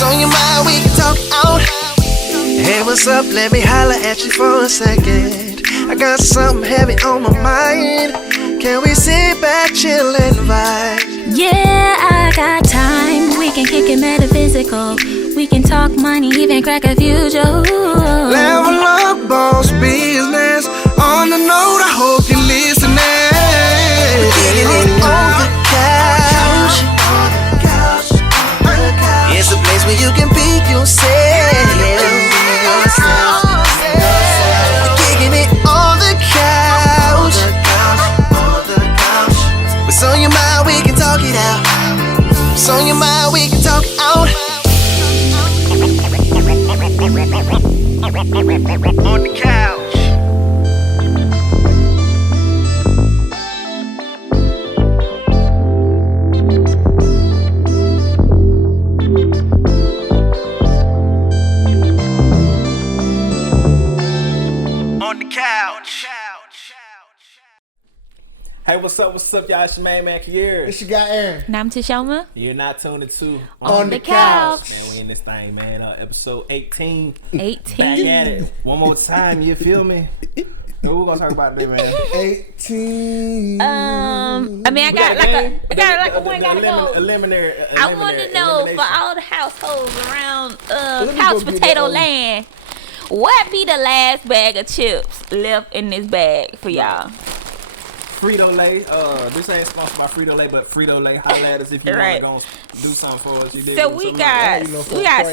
What's on your mind? We can talk out. Hey, what's up? Let me holler at you for a second. I got something heavy on my mind. Can we sit back, chill, and vibe? Yeah, I got time. We can kick it metaphysical. We can talk money, even crack a few jokes. Level up, boss business. On the note, I hope you're listening. Getting it on the couch. It's a place where you can be yourself. Kicking it on the couch. What's on your mind? We can talk it out. What's on your mind? We can talk out. On the couch. On the couch. Hey, what's up, y'all? It's your main man, Queres. It's your guy, Aaron. And I'm Toshoama. You're not tuned into On the couch. Man, we in this thing, man. Episode 18. 18. Back at it. One more time, you feel me? What we gonna talk about today, man? 18. I mean, I got like a one gotta go. Elimination. I want to know for all the households around Couch Potato Land, what be the last bag of chips left in this bag for y'all? Frito Lay. This ain't sponsored by Frito Lay, but Frito Lay, holla at us if you Right. want to do something for us. You did So we got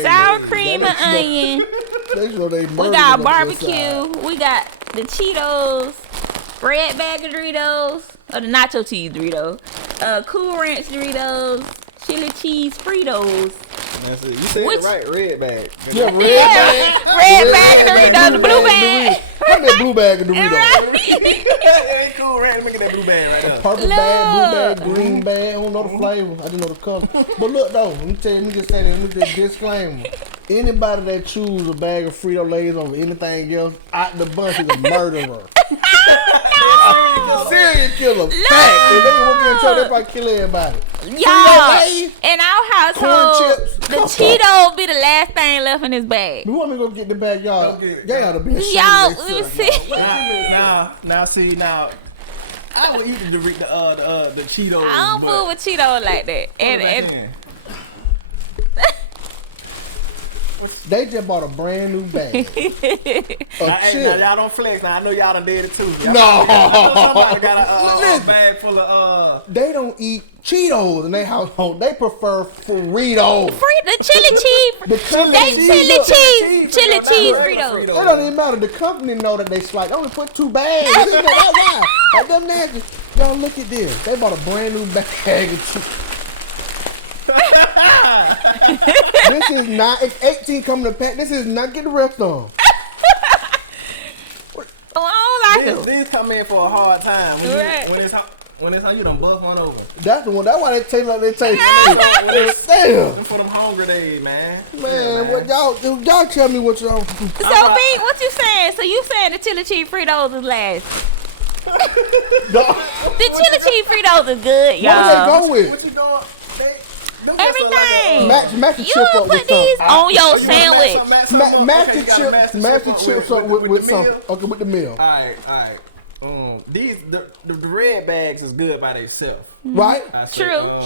sour cream and onion. We got barbecue. We got the Cheetos, red bag of Doritos, or the nacho cheese Doritos, Cool Ranch Doritos, chili cheese Fritos. That's it. You said it right, red bag. Yeah, red Bag of Doritos, the blue bag. Give me that blue bag of Doritos. Hey, cool, right? Look at that blue bag right there. Purple bag, blue bag, green bag. I don't know the flavor. I just know the color. But look though, let me tell you, let me just say this. Let me just disclaimer. Anybody that chooses a bag of Frito Lays over anything else out the bunch is a murderer. Serial killer. Fact. If they walk in and tell, they probably kill everybody. Y'all, in our household, chips, the Cheeto be the last thing left in his bag. We want me to go get the bag, y'all. They ought to be ashamed Y'all, of let me themselves, see. Now, I would eat the Cheetos. I don't fool with Cheetos like that. And They just bought a brand new bag. Now, y'all don't flex. Now I know y'all done did it too. No. Somebody got a bag full of They don't eat Cheetos in their household. They prefer Fritos. the chili cheese. Chili cheese Fritos. It don't even matter. The company know that they slice. They only put 2 bags. That's why. Like them nasty. Y'all look at this. They bought a brand new bag of Cheetos. This is not. It's 18 coming to pack. This is not. Get the rest on. I don't like them. These come in for a hard time. Right. When it's how you done bust one over. That's the one. That's why they taste like they taste. Damn. For them hungry days, man. Man, what y'all tell me what y'all. So, B, what you saying? So you saying the chili cheese Fritos is last? The chili cheese Fritos is good, y'all. What do they go with? What you doing? Everything. Match the You chip up put with these something. on your sandwich. Match the chips up with something. Okay, with the meal. All right. The red bags is good by themselves. Right? True.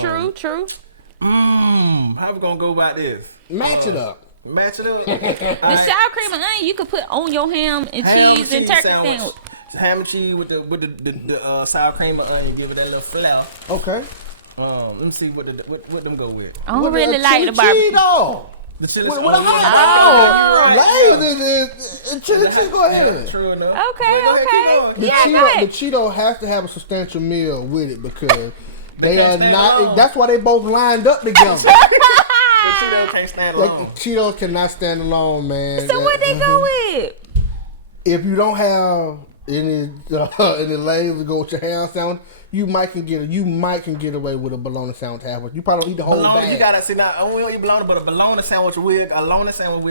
How we gonna go about this? Match it up. The sour cream and onion you could put on your ham and cheese and turkey sandwich. Ham and cheese with the sour cream and onion, give it that little flair. Okay. Let me see what them go with. I don't really like the barbecue. The chili With a hot dog. Layers chili cheese. Go ahead. True enough. Okay. The Yeah, go ahead. Cheeto has to have a substantial meal with it because they are stand not. alone. That's why they both lined up together. The Cheetos can't stand alone. Cheetos cannot stand alone, man. So what they go with? If you don't have any Lays to go with your ham sandwich, you might can get away with a bologna sandwich halfway. You probably don't eat the whole bologna, bag. You gotta see now. We don't eat bologna, but a bologna sandwich will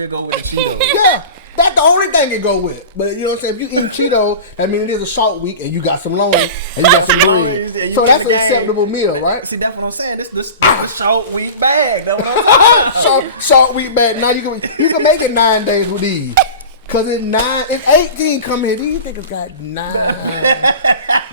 go with the Cheetos. Yeah, That's the only thing it go with. But you know what I'm saying? If you eat Cheetos, that means it is a short week and you got some loans and you got some bread. So that's an acceptable meal, right? See, that's what I'm saying. This a short week bag. That's what I'm talking about. Short week bag. Now you can make it 9 days with these. Cause it's 18 come here. These niggas got 9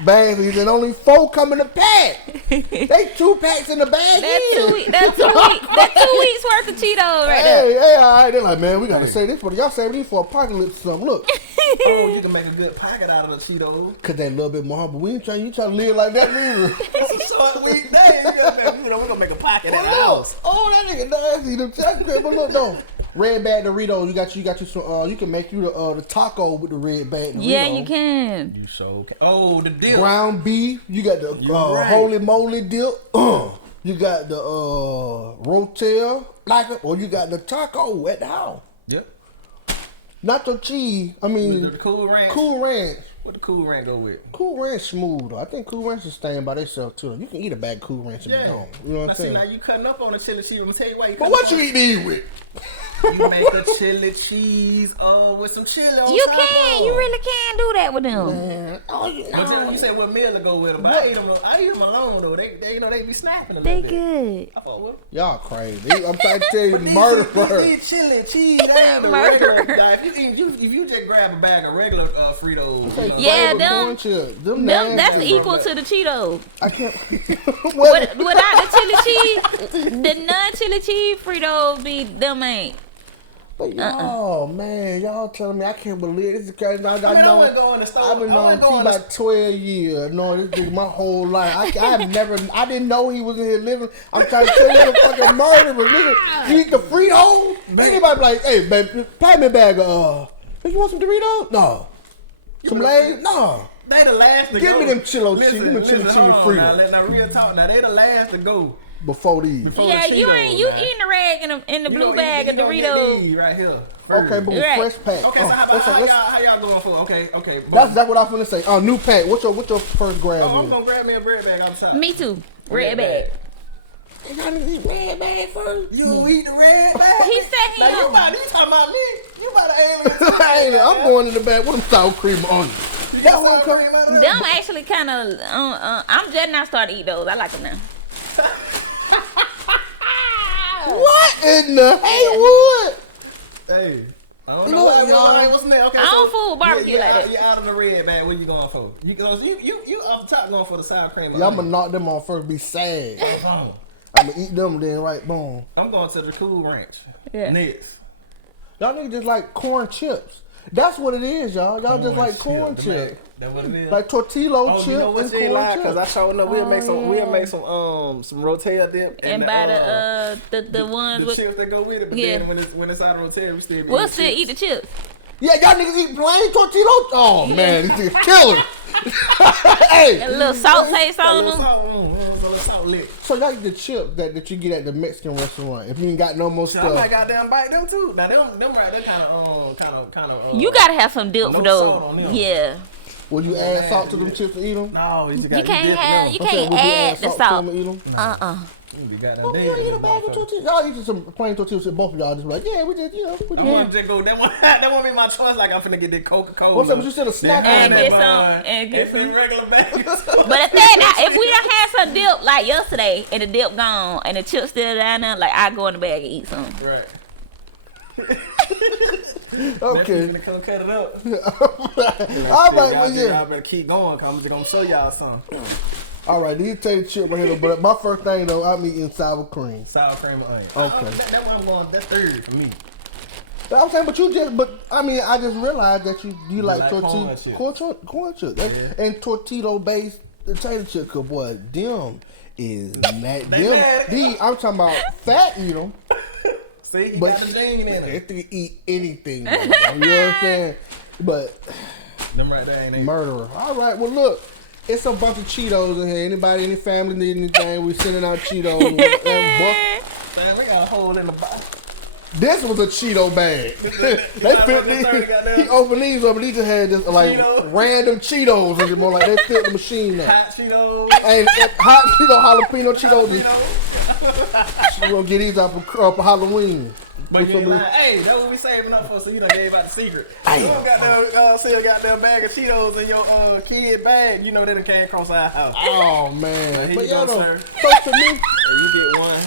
bags and only 4 come in a pack. They 2 packs in the bag. That's 2 weeks worth of Cheetos right there. Hey, all right. They're like, man, we gotta say this for y'all saving these for apocalypse or something. Look. Oh, you can make a good pocket out of the Cheetos. Cause they a little bit more, but we ain't trying to live like that neither. It's a short week day. We're gonna make a pocket at the house. Oh, that nigga nasty. But look though. Red bag Doritos, you got you some. You can make you the taco with the red bag Doritos. Yeah, you can. You so can. Oh, the dip. Ground beef. You got the holy moly dip. You got the rotel or you got the taco at the house. Yep. Nacho cheese. I mean, the Cool Ranch. Cool Ranch. What the Cool Ranch go with? Cool Ranch smooth though. I think Cool Ranch is staying by themselves too. You can eat a bag of Cool Ranch and be gone. You know what I'm saying? Now you cutting up on the chili cheese. I'm gonna tell you why. But what you eat these with? You make a chili cheese with some chili on You top can. You really can do that with them. Man, You said what meal to go with them, but I eat them alone though. They they be snapping a They little bit. good. I fuck with 'em. y'all crazy. I'm trying to tell you, murder. These chili and cheese, that ain't the regular. Like, if you just grab a bag of regular Fritos, Yeah, them that's equal to the Cheetos. I can't. Without the chili cheese, the non-chili cheese Fritos be them ain't. But y'all, man, y'all telling me I can't believe this is crazy. I wouldn't go in the store. I've been knowing T about 12 years. Knowing this dude my whole life. I didn't know he was in here living. I'm trying to tell you, the fucking murderer. Nigga, you eat the Fritos? Anybody be like, hey, baby, pass me a bag of, you want some Doritos? No. Some Lay's? No. They the last to go. Give me them chili cheese. Give me them chili cheese Fritos. Now, real talk. Now, they the last to go. Before these. Yeah, you eating the rag in the blue bag of Doritos. Right here. Okay, but Right. fresh pack. Okay, so how y'all going for? Okay. That's what I was gonna say. New pack. What's your first grab? I'm gonna grab me a bread bag outside. Me too. Red bag. You gotta eat red bag first. You don't eat the red bag? He said he Now don't. you talking about me? You about to alien. I'm going in the bag with some sour cream on it. You got sour cream on it? Them actually kind of. I'm just now starting to eat those. I like them now. What in the Haywood? Hey, I don't know why y'all. What's next? Okay, I don't fool with barbecue like that. You out of the red bag. What you going for? You off the top going for the sour cream. Yeah, I'm gonna knock them off first. Be sad. I'm gonna eat them then right boom. I'm going to the Cool Ranch. Yeah. Next. Y'all niggas just like corn chips. That's what it is, y'all. Y'all just like corn chips. That's what it is. Like tortillo chips You know what and you ain't corn like? chips. Cause I sure know we'll make some rotel dip And buy the ones the with. chips that go with it. But Yeah. then when it's out of rotel, we still We'll still eat the chips. Yeah, y'all niggas eat plain tortillo. Oh man, these niggas killing. Hey, A little salt taste on them. Salt lick. so y'all eat the chips that you get at the Mexican restaurant. If you ain't got no more So I might stuff, goddamn bite them too. Now them right, they kind of. You gotta have some dip No for salt on those. them. Yeah. will you add salt to them chips and eat them? No, you just You got can't dip you can't would you add the to salt. them and eat them? You got Well, y'all eat a bag of tortillas. Y'all eat some plain tortillas and both of y'all just like, yeah, we just, we I just. want to just go. That won't be my choice. Like I'm finna get that Coca-Cola. What's up? But you still a snack And on get that. some. And get some. regular bag. But if we done had some dip like yesterday and the dip gone and the chips still down there, like I go in the bag and eat some. Right. Okay. Come cut it up. All right, well, yeah. Y'all better keep going. Cause I'm just gonna show y'all something. All right, these taste chip right here, but my first thing though, I'm eating sour cream. Sour cream and onion. Okay. That one I'm going. That's third for me. I'm saying, I just realized that you like tortilla, corn chips, and tortilla based potato chip. Cause boy, them is mad. I'm talking about fat eat them. See, you But got the gene in they it. can eat anything. Though, you know what I'm saying? But Them right there ain't it. murderer. All right, well look. It's a bunch of Cheetos in here. Anybody, any family need anything? We sending out Cheetos. Man, we got a hole in the bottom. This was a Cheeto bag. They fit these. He opened these up and he just had just like Cheetos. random Cheetos and more like they fit the machine now. Hot Cheetos. And hot Cheeto jalapeno Cheetos. We're gonna get these up for Halloween. But you ain't lying. Hey, that's what we saving up for, so you done gave out the secret. You don't got that bag of Cheetos in your kid bag. You know they done came across our house. Oh, man. But y'all know, folks for me. You get one.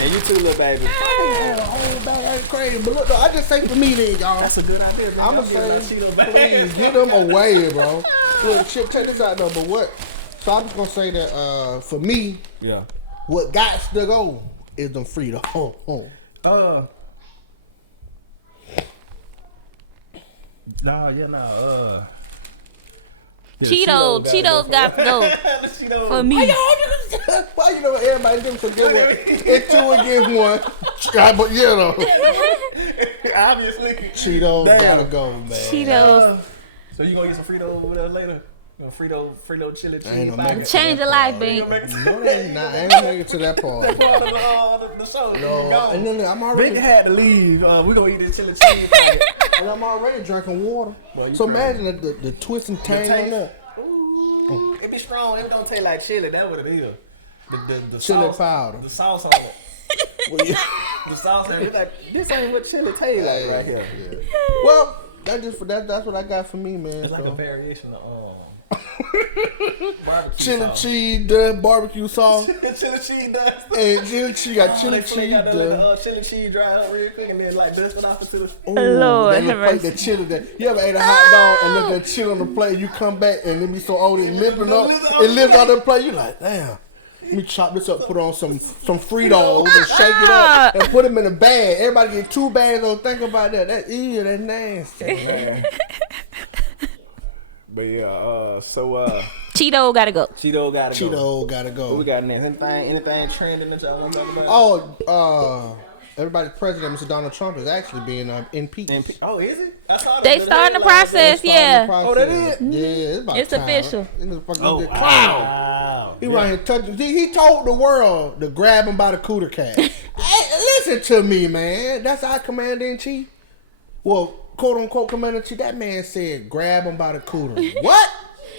And you 2 little babies. A whole bag ain't crazy. But look, though, I just say for me then, y'all. That's a good idea, bro. I'm gonna say, please, get them away, bro. Look, check this out, though. But what? So I'm just gonna say that for me, what got to go is them Frito. Cheetos got to go for me. Why you know everybody do so get one? It's 2 against 1. But you know, obviously, Cheetos gotta go, man. Cheetos. So you gonna get some Frito with us later? Frito chili cheese. Change your life, babe. No, they not. I ain't gonna make it to that part. That's part of the show. No, and then I'm already. Big had to leave. We gonna eat this chili cheese. And I'm already drinking water. So imagine the twist and tang on that. Ooh, it be strong. It don't taste like chili. That's what it is. The chili sauce, powder. The sauce on it. The sauce on it. Like, this ain't what chili tastes like right here. Yeah. Well, that's what I got for me, man. It's like a variation of chili cheese dust, barbecue sauce. Chili cheese dust. And chili cheese got chili cheese dust. Chili cheese dry up real quick and then like dust it off the chili. Lord, the chili that you ever ate a hot dog and look at chili on the plate, you come back and it be so old and limping up, it lives on the plate. You like, damn. Let me chop this up, put on some Fritos and shake it up and put them in a bag. Everybody get 2 bags. Don't think about that. That's nasty, man. But yeah, Cheeto gotta go. Cheeto gotta go. What we got next? Anything trending that y'all want to talk about? Everybody's president, Mr. Donald Trump, is actually being impeached. Oh, is he? They starting the process, yeah. Oh, that is? Yeah, it's official. Oh, wow. He right here touching. He told the world to grab him by the cooter cat. Hey, listen to me, man. That's our commander-in-chief. Well, quote-unquote commander-in-chief. That man said grab him by the cooter. What?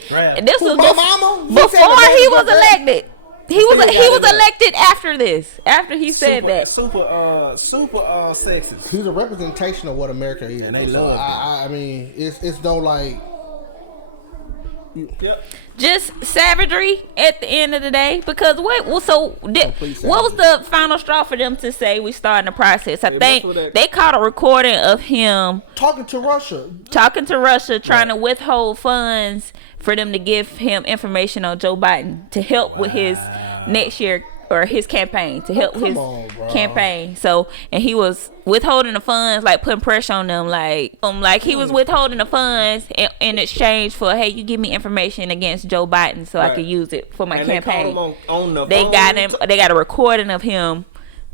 This was my mama? Before he was elected. He was elected after this. After he said that. Super sexist. He's a representation of what America is. And they love him. I mean, it's no like. Yep. Just savagery at the end of the day. Because what was the final straw for them to say we starting the process? I think they caught a recording of him talking to Russia, trying to withhold funds for them to give him information on Joe Biden to help with his next year or his campaign, to help his campaign. So, and he was withholding the funds, like putting pressure on them, like he was withholding the funds in exchange for, hey, you give me information against Joe Biden so I could use it for my campaign. They got a recording of him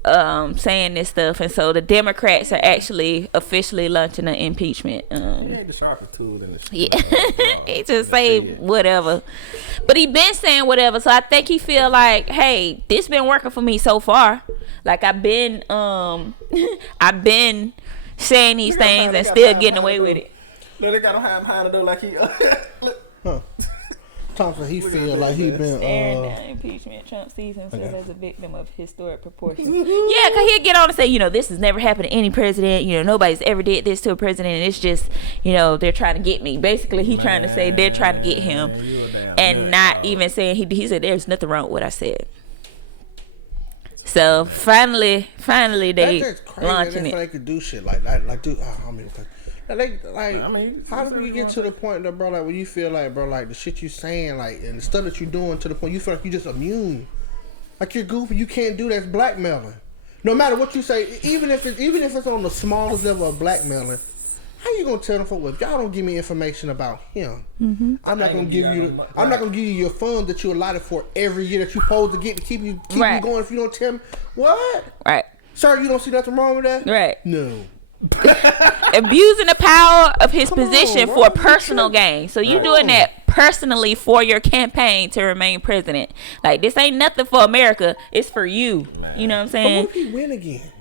saying this stuff, and so the Democrats are actually officially launching an impeachment. He ain't the sharpest tool in the street. Yeah, he just say whatever, but he been saying whatever. So I think he feel like, hey, this been working for me so far. Like I've been saying these things and still getting away with it. No, they got him behind the door like he. Huh. Thompson, he feel like he been staring down impeachment. Trump sees himself as a victim of historic proportions. Yeah, cause he'll get on and say, this has never happened to any president. Nobody's ever did this to a president. And it's just, they're trying to get me. Basically, he's trying to say they're trying to get him, and not even saying he said there's nothing wrong with what I said. So finally, they launching it. They could do shit like that. How do we get to the point that, bro, like, when you feel like, bro, like, the shit you saying, like, and the stuff that you doing to the point you feel like you just immune, like you're goofy, you can't do that's blackmailing. No matter what you say, even if it's on the smallest level of blackmailing, how you gonna tell them for if y'all don't give me information about him? Mm-hmm. I'm not gonna give you your funds that you allotted for every year that you supposed to get to keep you going if you don't tell me what. Right. Sir, you don't see nothing wrong with that? Right. No. Abusing the power of his position for personal gain. So you doing that personally for your campaign to remain president. Like, this ain't nothing for America. It's for you. Man. You know what I'm saying? But what if he win again?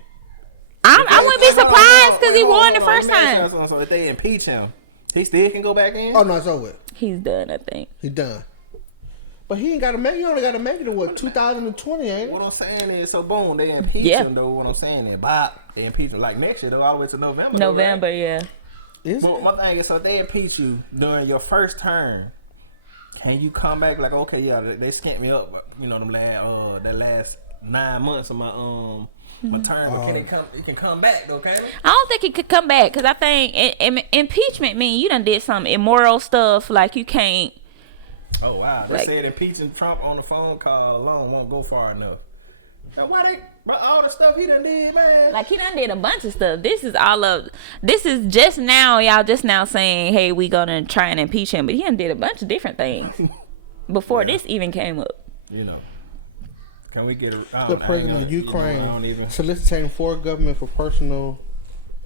I wouldn't be surprised because he won the first time. So if they impeach him, he still can go back in? Oh, no, it's over. He's done, I think. He's done. But he ain't got to make. He only got to make it to what 2020, ain't it? What I'm saying is, so boom, they impeach him though. What I'm saying is, they impeach him like next year though, all the way to November. November, right? yeah. But my thing is, so if they impeach you during your first term, can you come back like, okay, yeah, they skint me up, you know, them last 9 months of my term, but you can come back though, can it? I don't think he could come back because I think impeachment mean you done did some immoral stuff, like you can't. Oh wow, they said impeaching Trump on the phone call alone won't go far enough. Now but all the stuff he done did, man. Like he done did a bunch of stuff. This is just now, y'all just now saying, hey, we gonna try and impeach him, but he done did a bunch of different things before this even came up. You know. Can we get the president of Ukraine soliciting foreign government for personal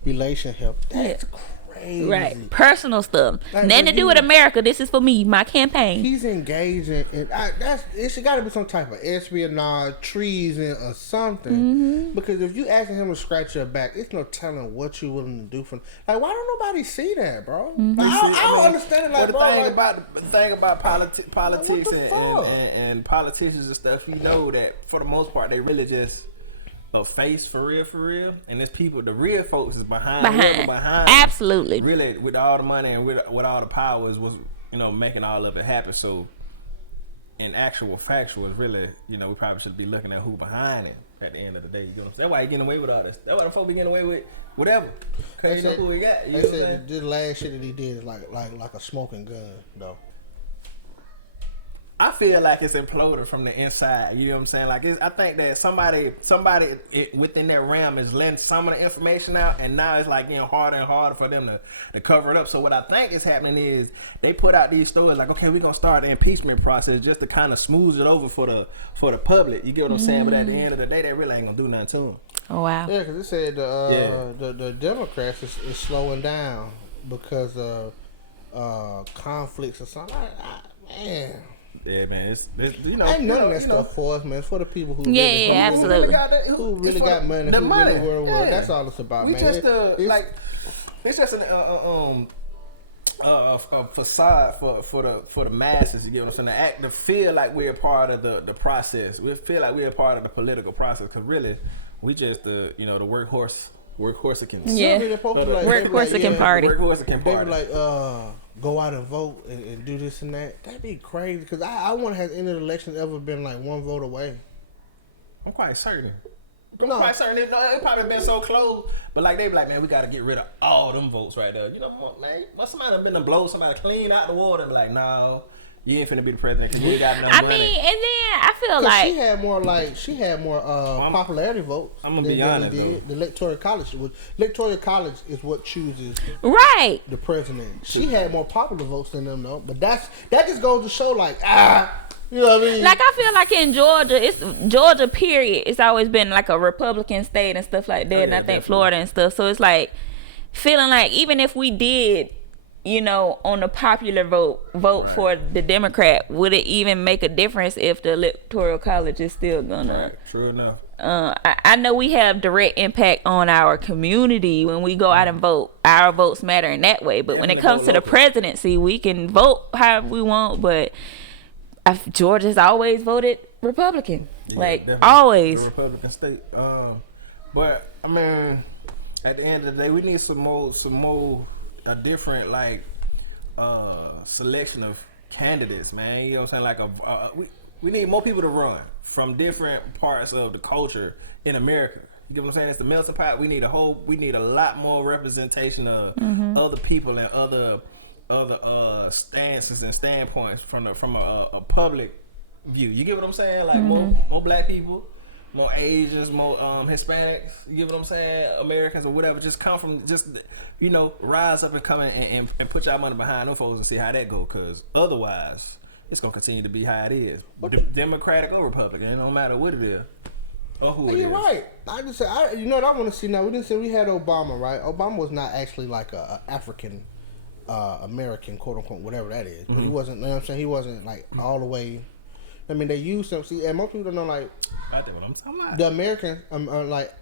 relation help? That's crazy. Right, personal stuff. Like, nothing to do with America. This is for me, my campaign. He's engaging in it got to be some type of espionage, treason, or something. Mm-hmm. Because if you asking him to scratch your back, it's no telling what you willing to do for. Like, why don't nobody see that, bro? Mm-hmm. Like, I don't understand it. Like, the thing about politics and politicians and stuff, you know that for the most part they really just a face for real, and there's people. The real folks is behind. Absolutely. Really, with all the money and with all the powers was making all of it happen. So, in actual factual, is really we probably should be looking at who behind it at the end of the day. You know what I'm saying? That's why he getting away with all this. That's why the folks be getting away with whatever. Cause you know who he got. They said the last shit that he did is like a smoking gun, though. I feel like it's imploded from the inside. You know what I'm saying? Like I think that somebody within that realm is letting some of the information out, and now it's like getting harder and harder for them to cover it up. So what I think is happening is they put out these stories like, okay, we're gonna start the impeachment process just to kind of smooth it over for the public. You get what I'm saying? But at the end of the day, they really ain't gonna do nothing to them. Oh wow. Yeah, because it said the Democrats is slowing down because of conflicts or something. Man. Yeah, man. It's ain't none of that stuff for us, man. It's for the people who absolutely who really got money, who really world. That's all it's about, man. It's just a facade for the masses. You get what I'm saying? To feel like we're a part of the process. We feel like we're a part of the political process because really we just the workhorse-icans. Yeah, workhorse-ican party. They be like, go out and vote and do this and that. That'd be crazy because I wonder has any election ever been like one vote away. I'm quite certain. It probably been so close, but like they be like, man, we got to get rid of all them votes right there. You know, man, somebody have been to blow somebody clean out the water and be like, no, you ain't finna be the president because you ain't got enough money. I mean, and then I feel like she had more popularity votes. I'm gonna be honest though. The electoral college is what chooses the president. She had more popular votes than them though, but that just goes to show like you know what I mean? Like I feel like in Georgia period, it's always been like a Republican state and stuff like that, and I think Florida and stuff. So it's like feeling like even if we did, on the popular vote for the Democrat, would it even make a difference if the electoral college is still gonna? True enough. I know we have direct impact on our community when we go out and vote. Our votes matter in that way, but when it comes to the presidency, we can vote however we want, but Georgia's always voted Republican, always. The Republican state. But I mean, at the end of the day, we need some more a different selection of candidates, man. You know what I'm saying? Like we need more people to run from different parts of the culture in America. You get what I'm saying? It's the melting pot. We need a lot more representation of other people and other stances and standpoints from a public view. You get what I'm saying? Like more black people, more Asians, more Hispanics. You get what I'm saying? Americans or whatever. Just come from rise up and come in and put y'all money behind them folks and see how that go. Because otherwise, it's gonna continue to be how it is. Democratic or Republican, it don't matter what it is. Or who it is. You're right. I just said, you know what I want to see now? We didn't say we had Obama, right? Obama was not actually like a African American, quote unquote, whatever that is. But he wasn't, you know what I'm saying? He wasn't like all the way. I mean, they used him. See, and most people don't know, like, I think what I'm talking about. The American, like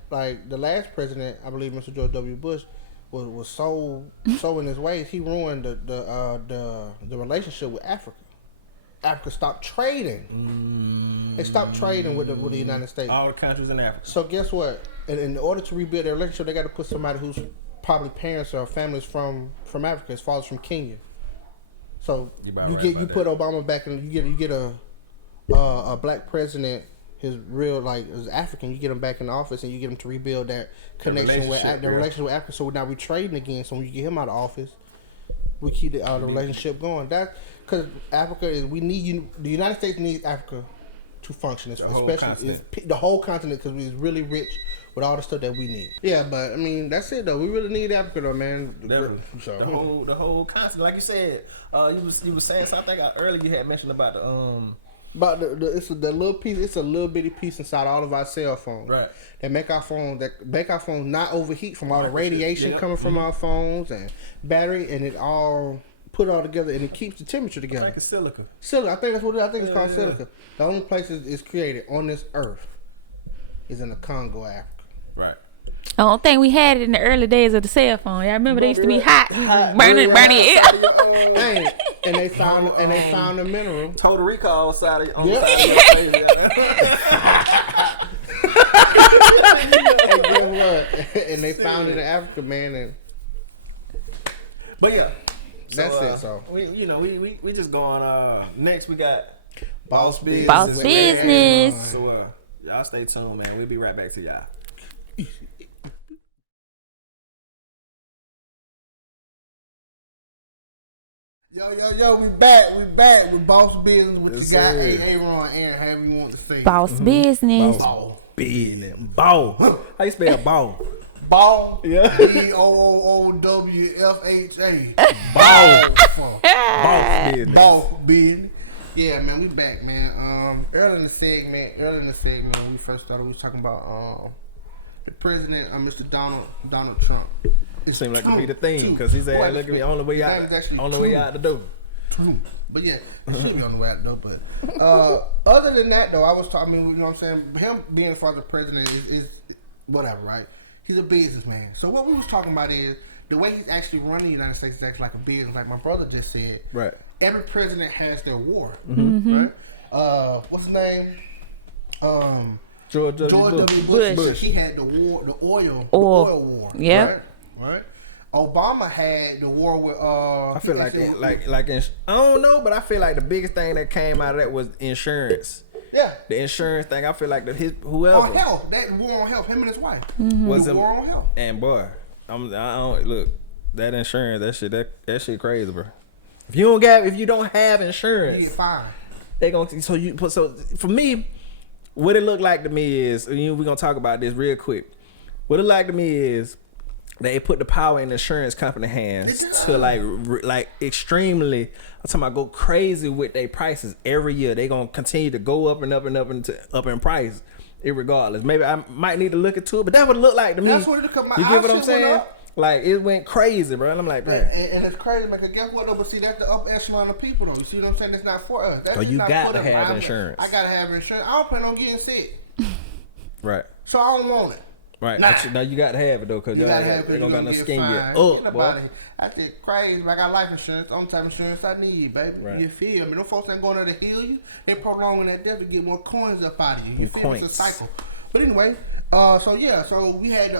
the last president, I believe Mr. George W. Bush, was so in his ways, he ruined the relationship with Africa. Africa stopped trading. They stopped trading with the United States. All the countries in Africa. So guess what? In order to rebuild their relationship, they got to put somebody who's probably parents or families from Africa. His father's from Kenya. So you put Obama back in. You get a black president. His African. You get him back in the office, and you get him to rebuild that connection with the relationship with Africa. So now we're trading again. So when you get him out of office, we keep the relationship going. That's because Africa is. We need you. The United States needs Africa to function, especially the whole continent, because we're really rich with all the stuff that we need. Yeah, but I mean that's it though. We really need Africa though, man. The whole continent, like you said. You was saying something earlier. You had mentioned about the it's the little piece. It's a little bitty piece inside all of our cell phones. Right. That make our phones not overheat from all the radiation coming from our phones and battery, and it all put all together, and it keeps the temperature together. It's like a silica. Silica. I think that's what it is. I think it's called silica. The only place it's created on this earth is in the Congo, Africa. Right. I don't think we had it in the early days of the cell phone. Y'all remember they used to be hot, burning it. And they found the mineral. Total Recall side on yep. the side And guess what? And they found it in Africa, man. But yeah, that's it. So we just going. Next we got Boss Business. Boss Business. So y'all stay tuned, man. We'll be right back to y'all. Yo, we back with Boss Business with your guy Aaron, Aaron, however you want to say. Boss Business. Boss Business. Ball. How you spell ball? Ball. Yeah. BOOWFHA. Ball. Boss Business. Boss Business. Yeah, man, we back, man. Earlier in the segment, when we first started, we was talking about the president, Mr. Donald Trump. It seemed like to be the theme because he said, "Look at me on the way out, the door." But yeah, he should be on the way out the door. But other than that, though, you know what I'm saying? Him being the president is whatever, right? He's a businessman. So what we was talking about is the way he's actually running the United States is actually like a business, like my brother just said. Right. Every president has their war, Mm-hmm. right? What's his name? George W. Bush. He had the war, the oil war. Yeah. Right. Obama had the war with. I feel like I don't know, but I feel like the biggest thing that came out of that was insurance. Yeah. The insurance thing. I feel like whoever on health, that war on health. Him and his wife was war on health. And boy, I don't look that insurance. That shit crazy, bro. If you don't have insurance, you get fined. They gonna so for me. What it looked like to me is, we're gonna talk about this real quick. What it like to me is they put the power in the insurance company hands to like extremely. I'm talking about go crazy with their prices every year. They gonna continue to go up and up and up in price, irregardless. Maybe I might need to look into it, but that would look like to me. That's what it come out. You get what I'm saying? Like it went crazy, bro. And I'm like, man. And it's crazy, man. Cause guess what though? But see, that's the upper echelon of people though. You see what I'm saying? It's not for us. So you got to have insurance. I gotta have insurance. I don't plan on getting sick. Right. So I don't want it. Right. Now you got to have it though, cause they're gonna got skin you up, boy. That's just crazy. I got life insurance. Only type of insurance I need, baby. Right. You feel me? Them folks ain't going there to heal you. They prolonging that death to get more coins up out of you. You feel me? It's a cycle. But anyway. So we had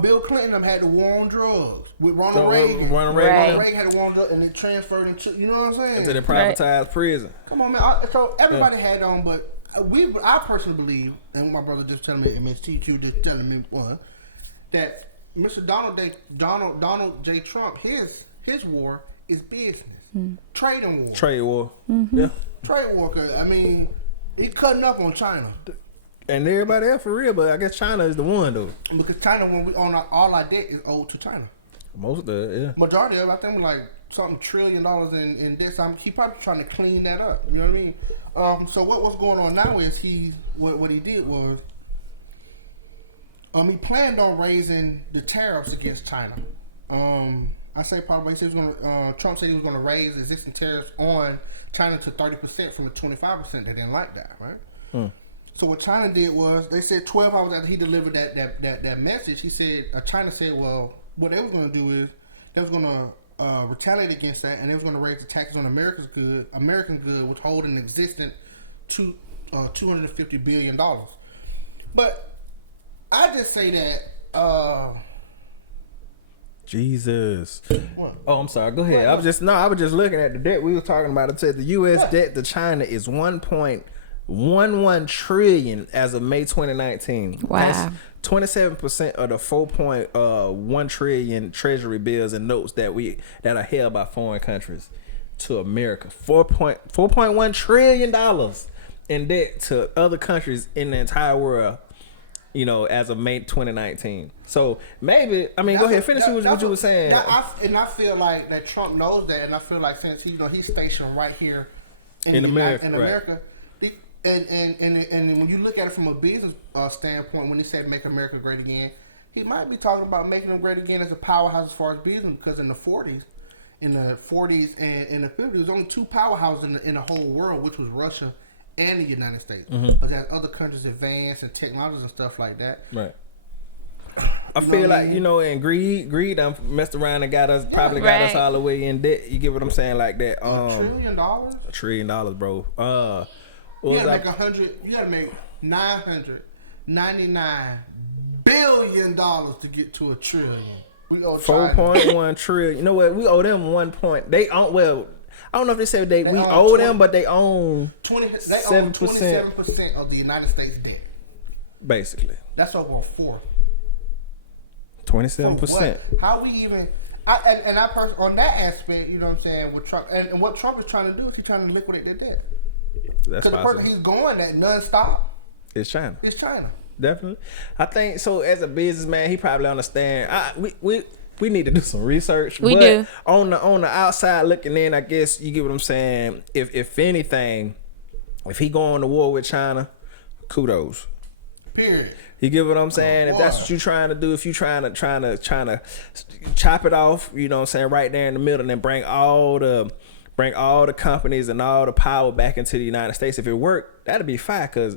Bill Clinton had the war on drugs with Ronald Reagan. Ronald Reagan had the war on drugs, and it transferred into, you know what I'm saying? Into the privatized prison. Come on, man. So everybody had on, but I personally believe, and my brother just telling me, and Miss TQ just telling me that Mr. Donald J. Trump, his war is business, trading war. Trade war. Mm-hmm. Yeah. Trade war. Cause, I mean, he cutting up on China. And everybody else for real, but I guess China is the one though. Because China, when we own all our debt is owed to China. Most of it, yeah. Majority of it, I think, like something $1 trillion in debt. So he probably trying to clean that up. You know what I mean? So what's going on now is what he did was he planned on raising the tariffs against China. I say probably he said Trump said he was going to raise existing tariffs on China to 30% from the 25%. They didn't like that, right? So what China did was they said 12 hours after he delivered that message, he said China said, well, what they were going to do is they was going to retaliate against that, and they was going to raise the taxes on American good, which hold an existent $250 billion. But I just say that. Jesus. What? Oh, I'm sorry. Go ahead. I was just looking at the debt we were talking about. It said the U.S. debt to China is 1.11 trillion as of May 2019. Wow. That's 27% of the 4.1 trillion treasury bills and notes that are held by foreign countries to America. 4.1 trillion dollars in debt to other countries in the entire world. You know, as of May 2019. So maybe, I mean, go ahead, finish what you were saying. I feel like that Trump knows that, and I feel like since he's stationed right here in America, and when you look at it from a business standpoint, when he said "Make America Great Again," he might be talking about making them great again as a powerhouse as far as business. Because in the 40s and in the 50s, there was only two powerhouses in the whole world, which was Russia and the United States. But as other countries advance and technologies and stuff like that. Right. I feel like, you know, and greed done messed around and got us all the way in debt. You get what I'm saying? Like that. $1 trillion? $1 trillion, bro. You gotta make $999 billion to get to $1 trillion. We owe 4.1 trillion. You know what? We owe them 1 point. They own, well, I don't know if they said we owe them, but they own 27% of the United States debt. Basically. That's over a fourth. 27%. How we even... on that aspect, you know what I'm saying, with Trump, and what Trump is trying to do is he's trying to liquidate their debt. That's possible. Because the person he's going at nonstop. It's China. It's China. Definitely. I think so. As a businessman, he probably understand. We need to do some research. We do. On the outside looking in, I guess you get what I'm saying. If anything, if he going to war with China, kudos. Period. You get what I'm saying? If that's what you're trying to do, if you're trying to chop it off, you know what I'm saying, right there in the middle, and then bring all the companies and all the power back into the United States. If it worked, that'd be fine. Because,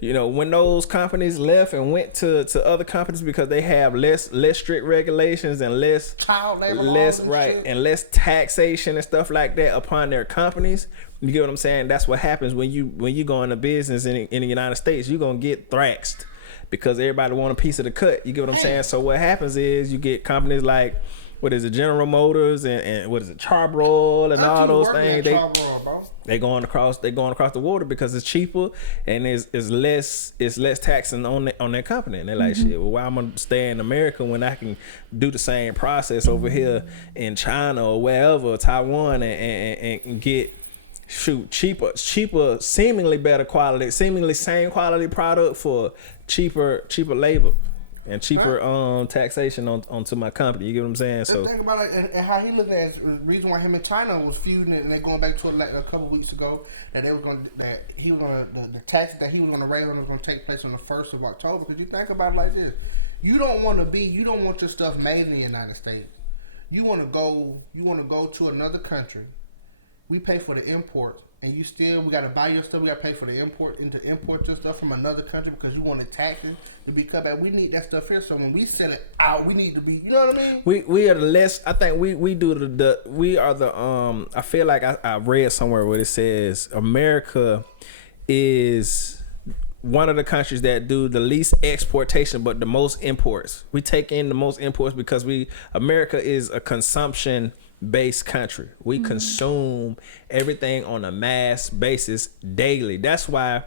you know, when those companies left and went to other companies because they have less strict regulations and less child labor laws and less taxation and stuff like that upon their companies. You get what I'm saying? That's what happens when you go into business in the United States. You're gonna get thrashed because everybody want a piece of the cut. You get what I'm saying? So what happens is you get companies like, what is it, General Motors and what is it, Charbroil and all those things. They going across the water because it's cheaper and it's less taxing on their company. And they're like, shit, well, why I'm gonna stay in America when I can do the same process over here in China or wherever, Taiwan, and get cheaper, seemingly better quality, seemingly same quality product for cheaper labor. And cheaper taxation onto my company. You get what I'm saying? So think about it, and how he looked at it, the reason why him and China was feuding, and they're going back to a couple weeks ago, that the taxes that he was gonna raise on was gonna take place on the 1st of October. Because you think about it like this, you don't want your stuff made in the United States. You want to go to another country. We pay for the imports. And we got to buy your stuff. We got to pay for the import your stuff from another country because you want the taxes to be cut back. We need that stuff here. So when we sell it out, we need to be, you know what I mean? We are the less. I think we do we are the I feel like I read somewhere where it says America is one of the countries that do the least exportation but the most imports. We take in the most imports because America is a consumption based country. We consume everything on a mass basis daily. That's why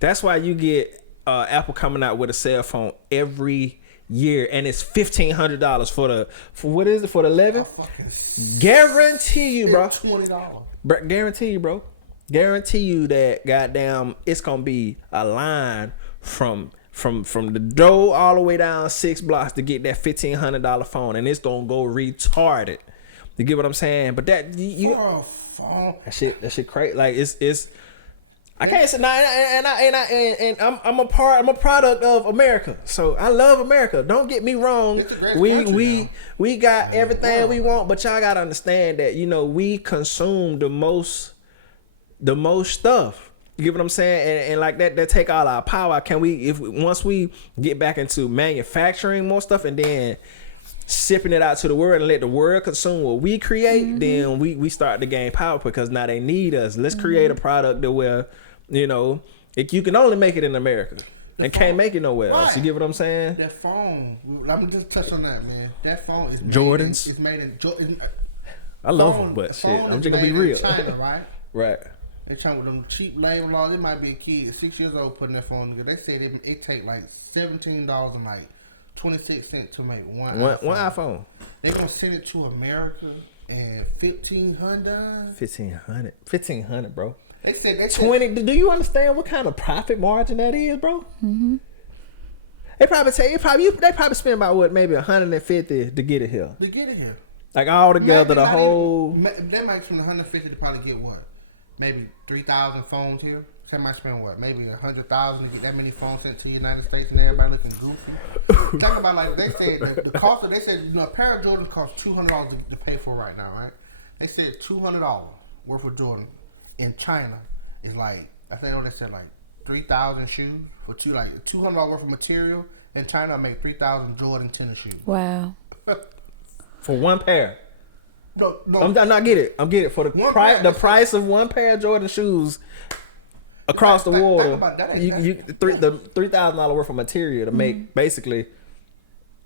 you get Apple coming out with a cell phone every year, and it's $1,500 for what is it, for the 11? Guarantee you, bro. $20. Guarantee you, bro. Guarantee you that goddamn it's gonna be a line from the door all the way down 6 blocks to get that $1,500 phone, and it's gonna go retarded. You get what I'm saying? But that shit crazy. Like it's I can't say I'm a product of America. So I love America. Don't get me wrong. We got everything we want, but y'all gotta understand that, you know, we consume the most stuff. You get what I'm saying? And like that take all our power. Once we get back into manufacturing more stuff and then shipping it out to the world and let the world consume what we create, then we start to gain power because now they need us. Let's create a product that where, you know, you can only make it in America and can't make it nowhere else. You get what I'm saying? That phone, let me just touch on that, man. That phone is Jordans. It's made in Jordan. I love them, but shit, I'm just gonna be real. China, right? Right. They trying with them cheap label laws. It might be a kid 6 years old putting that phone together. They said it take like $17 and like 26 cents to make one iPhone. They gonna send it to America and $1,500. $1,500, bro. They said 20. Do you understand what kind of profit margin that is, bro? Mm-hmm. They probably spend about what, maybe $150 to get it here. Like all together, the whole. They might spend $150 to probably get what? Maybe 3,000 phones here. They might spend what? Maybe $100,000 to get that many phones sent to the United States and everybody looking goofy. Talking about like they said the cost of, they said, you know, a pair of Jordans costs $200 to pay for right now, right? They said $200 worth of Jordan in China is like, I think they said like 3,000 shoes for $200 worth of material. In China, I make 3,000 Jordan tennis shoes. Wow. For one pair. No. I'm not get it. I'm get it for the price. The price of one pair of Jordan shoes across the water. You the $3,000 worth of material to make basically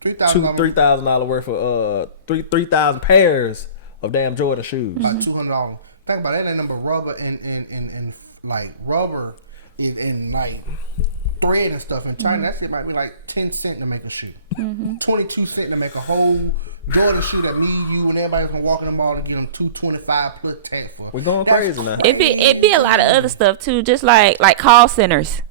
$3,000 worth of 3,000 pairs of damn Jordan shoes. Like $200. Think about it. That ain't number rubber and like rubber and like thread and stuff. In China, that shit might be like 10 cents to make a shoe. 22 cents to make a whole Jordan shoe that me, you, and everybody's gonna walk in the mall to get them $225 plus tax for. We're going crazy now. It be a lot of other stuff too, just like call centers.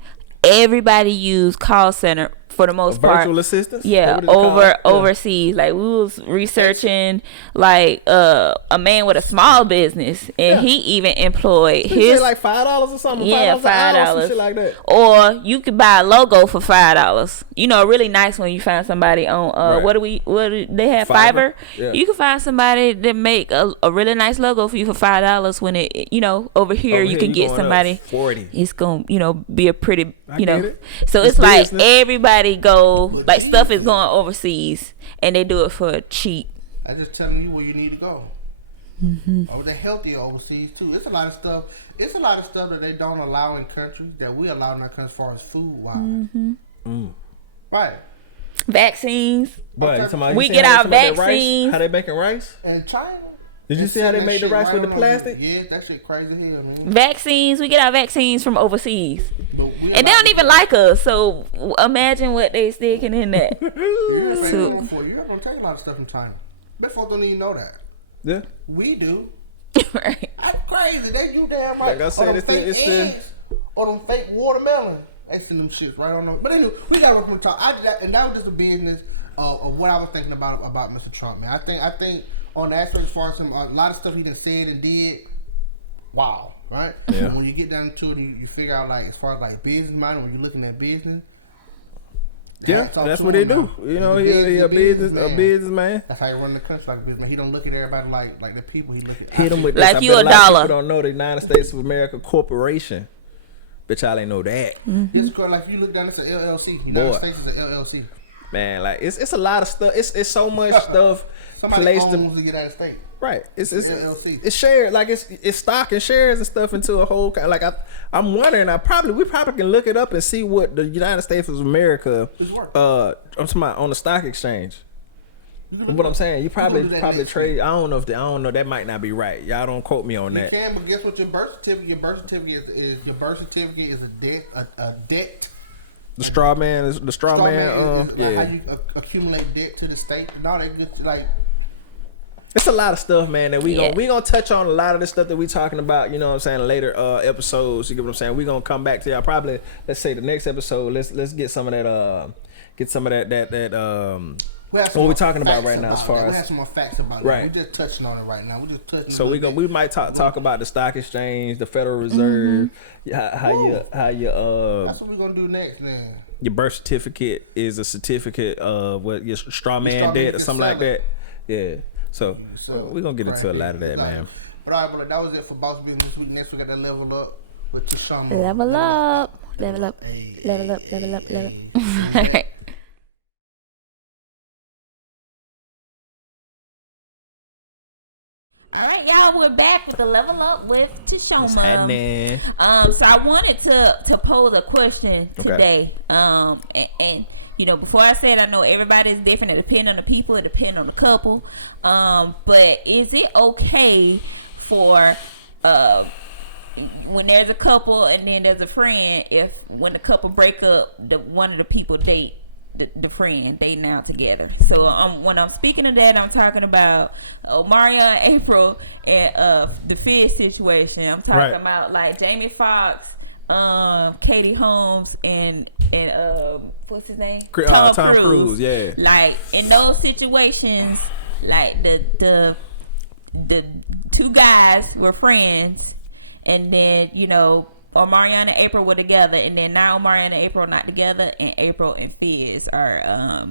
Everybody use call center for the most part. Virtual assistants? Yeah, overseas. Like we was researching like a man with a small business, and he even employed his like $5 or something. Yeah, $5, shit like that. Or you could buy a logo for $5. You know, really nice when you find somebody on what do they have, Fiverr? Yeah. You can find somebody that make a really nice logo for you for $5 when it, you know, over here you can get somebody 40. It's gonna, you know, be a pretty, you know. It. So it's like business. Everybody go, like stuff is going overseas and they do it for cheap. I just telling you where you need to go. Or they're healthier overseas too. It's a lot of stuff. It's a lot of stuff that they don't allow in countries that we allow in our country as far as food wise. Right. Vaccines. But we get our vaccines. How they making rice? In China. Did you see how they made the rice with the plastic? Yeah, that shit crazy here, man. Vaccines, we get our vaccines from overseas. And they don't even like us, so imagine what they sticking in that. You're not gonna take a lot of stuff from China. But folks don't even know that. Yeah. We do. Right. That's crazy. They do damn right. Like I said, it's the or them fake watermelon. They send them shit right on them. But anyway, we got to talk. And that was just a business of what I was thinking about Mr. Trump, man. I think on the aspect as far as a lot of stuff he done said and did, wow, right? Yeah. And when you get down to it, you figure out like as far as like business mind, when you're looking at business. Yeah, that's what they do. You know, he a businessman. That's how he run the country, like a businessman. He don't look at everybody like the people. He look at hit them with like this. You a dollar. People don't know the United States of America Corporation. Bitch, y'all ain't know that. It's like you look down, it's an LLC. United States is an LLC. Man, like it's a lot of stuff. It's so much stuff. Somebody placed owns the United States. Right. It's LLC. It's shared. Like it's stock and shares and stuff into a whole. Like I'm wondering. We probably can look it up and see what the United States of America. I'm talking about on the stock exchange. What I'm saying, you probably trade. I don't know. That might not be right. Y'all don't quote me on that. You can, but guess what? Your birth certificate is a debt. The straw man is the straw man. Like how you accumulate debt to the state and all that good. Like it's a lot of stuff, man. That we gonna touch on a lot of the stuff that we talking about. You know what I'm saying? Later episodes. You get what I'm saying? We gonna come back to y'all. Probably let's say the next episode. Let's get some of that. What we talking about right now, as far as we have some more facts about it. We're just touching on it right now. We're just touching. So we might talk about the stock exchange, the Federal Reserve, how you That's what we're gonna do next, man. Your birth certificate is a certificate of what your straw man debt or something like that. Yeah. So we're gonna get into a lot of that, man. But all right, but that was it for Boss Business this week. Next we got that level up with Toshoama. Level up. Level up. All right, y'all, we're back with the Level Up with Toshoama. What's happening? So I wanted to pose a question today. And you know, before I said, I know everybody's different. It depends on the people. It depends on the couple. But is it okay for when there's a couple and then there's a friend, if when the couple break up, one of the people date the friend, they now together? So when I'm speaking of that, I'm talking about Mario and April and the Fizz situation. I'm talking about like Jamie Foxx, Katie Holmes, and what's his name? Tom Cruise. Yeah. Like in those situations, like the two guys were friends, and then you know, Omarion and April were together, and then now Omarion and April are not together, and April and Fizz are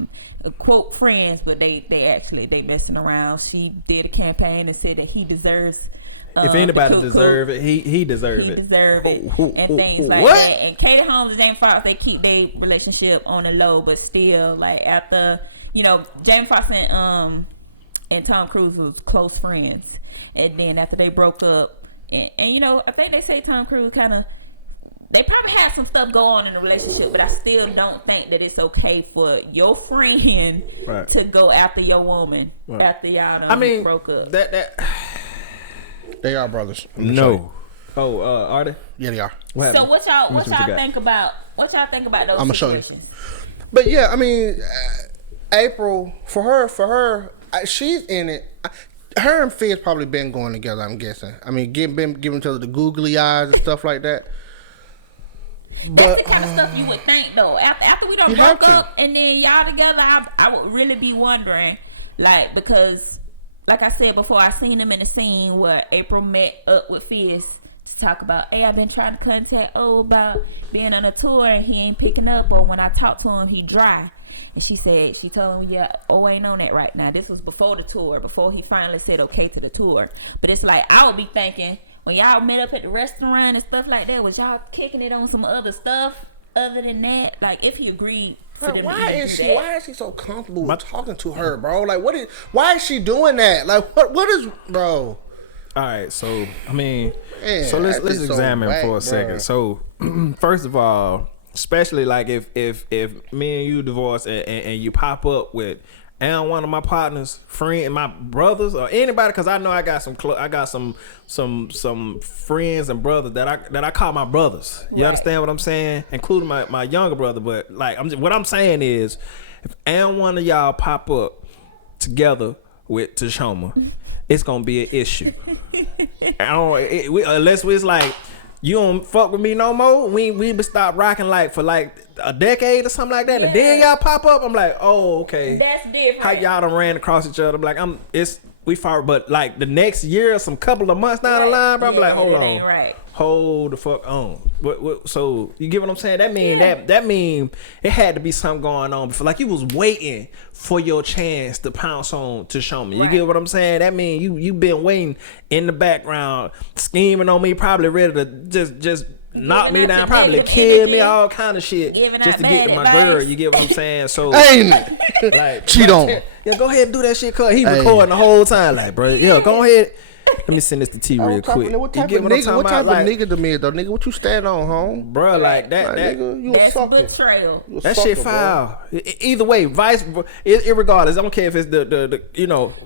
quote friends, but they messing around. She did a campaign and said that he deserves. If anybody deserve it, he deserve it. He deserve it, and things like that. And Katie Holmes and Jamie Foxx, they keep their relationship on the low, but still, like after you know, Jamie Foxx and Tom Cruise was close friends, and then after they broke up. And you know, I think they say Tom Cruise they probably had some stuff go on in the relationship, but I still don't think that it's okay for your friend to go after your woman after y'all broke up. They are brothers. No. Oh, are they? Yeah, they are. So what y'all think about those I'm gonna situations? Show you. But yeah, I mean, April, for her, she's in it. Her and Fizz probably been going together, I'm guessing. I mean, giving each other the googly eyes and stuff like that. That's the kind of stuff you would think, though. After we done broke up and then y'all together, I would really be wondering, like, because, like I said before, I seen them in the scene where April met up with Fizz to talk about, hey, I've been trying to contact about being on a tour and he ain't picking up, or when I talk to him, he dry. And she told him, yeah, ain't on that right now. This was before the tour, before he finally said okay to the tour. But it's like, I would be thinking, when y'all met up at the restaurant and stuff like that, was y'all kicking it on some other stuff other than that? Like, if he agreed for them why is she so comfortable with talking to her, bro? Like, why is she doing that? Like, what is, bro? All right, so, I mean, so let's examine for a second. So, first of all, especially like if me and you divorce and you pop up with one of my partners, friend, my brothers or anybody, because I know I got some friends and brothers that I call my brothers. You understand what I'm saying? Including my younger brother. But like what I'm saying is, if one of y'all pop up together with Toshoama, it's gonna be an issue. Unless it's like, you don't fuck with me no more. We been stop rocking like for like a decade or something like that, and then y'all pop up. I'm like, oh, okay. That's different. How y'all done ran across each other? I'm like, we fought, but like the next year, some couple of months down the line, bro, I'm like, hold on, hold the fuck on. What? So you get what I'm saying? That mean it had to be something going on before. Like you was waiting for your chance to pounce on Toshoama. You get what I'm saying? That mean you been waiting in the background, scheming on me, probably ready to just knock me down, probably kill me, all kind of shit, just to get to my girl. You get what I'm saying? So ain't it? Like, cheat on. Yeah, go ahead and do that shit, cuz he recording the whole time. Like, bro, yeah, go ahead. Let me send this to T real quick. What type of nigga to me though, nigga? What you stand on, home? Bro, like that nigga, you that's a sucker. Betrayal. That shit foul. Either way, irregardless. I don't care if it's the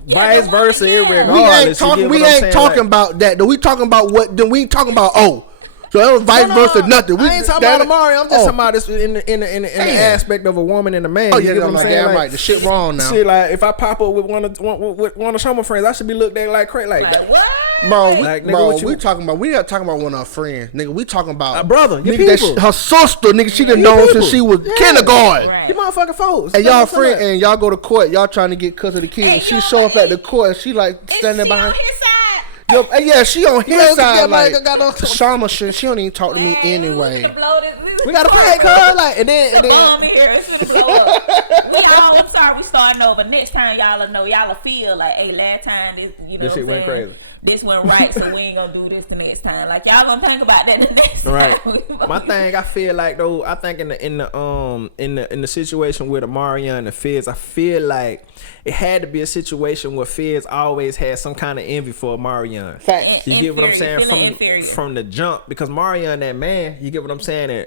vice versa. Irregardless, we ain't talking about that. Though we talking about what? Then we talking about So that was vice versa, nothing. I ain't talking about Amari. I'm just talking about this in the aspect of a woman and a man. Oh yeah, I'm like, damn right. The shit wrong now. Shit, like if I pop up with one of Shoma friends, I should be looked at like crazy. Like that. What? Bro, we talking about. We not talking about one of our friends, nigga. We talking about a brother, your nigga, people. Her sister, nigga. She done known since she was kindergarten. Right. You motherfucking folks. And y'all friend, and y'all go to court. Y'all trying to get custody of the kids. And she show up at the court, and she like standing behind. His side. Yeah, she on his side. Like Toshoama, she don't even talk to me anyway. We gotta fight, cuz. Like, and then. Bomb here. It's gonna blow up. I'm sorry, we starting over. Next time, y'all know, y'all feel like, hey, last time this, this shit went crazy. This went right, so we ain't gonna do this the next time. Like, y'all gonna think about that the next right. time. My thing, I feel like though, I think in the situation with Omarion and the Fizz, I feel like it had to be a situation where Fizz always had some kind of envy for Omarion. Facts. You get what I'm saying from the jump, because Marion, that man, you get what I'm saying. And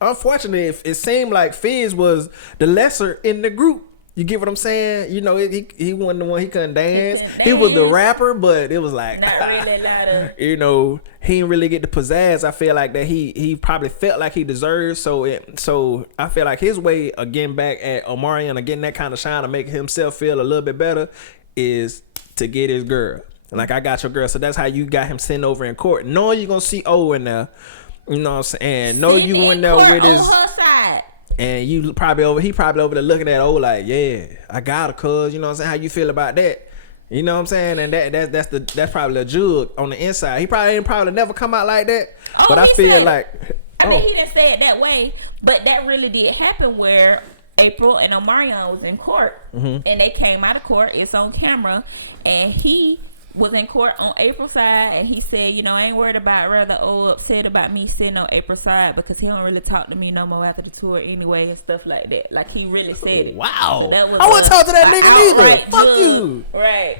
unfortunately, it seemed like Fizz was the lesser in the group. You get what I'm saying? You know, he wasn't the one, he couldn't dance. He was the rapper, but it was like, not really a lot of, you know, he didn't really get the pizzazz. I feel like that he probably felt like he deserved. So I feel like his way of getting back at Omarion and getting that kind of shine to make himself feel a little bit better is to get his girl. Like, I got your girl. So that's how you got him sitting over in court, knowing you're gonna see O in there. You know what I'm saying? Know you went there with his. And he probably over there looking at O like, yeah, I got her, cuz, you know what I'm saying? How you feel about that? You know what I'm saying? And that's probably a jug on the inside. He probably never come out like that. But I feel like I mean, he didn't say it that way, but that really did happen where April and Omarion was in court, and they came out of court. It's on camera, and he was in court on April's side, and he said, you know, I ain't worried about rather upset about me sitting on April's side because he don't really talk to me no more after the tour anyway and stuff like that. Like, he really said it. Wow. So I wouldn't talk to that nigga neither. Fuck jug. you. Right.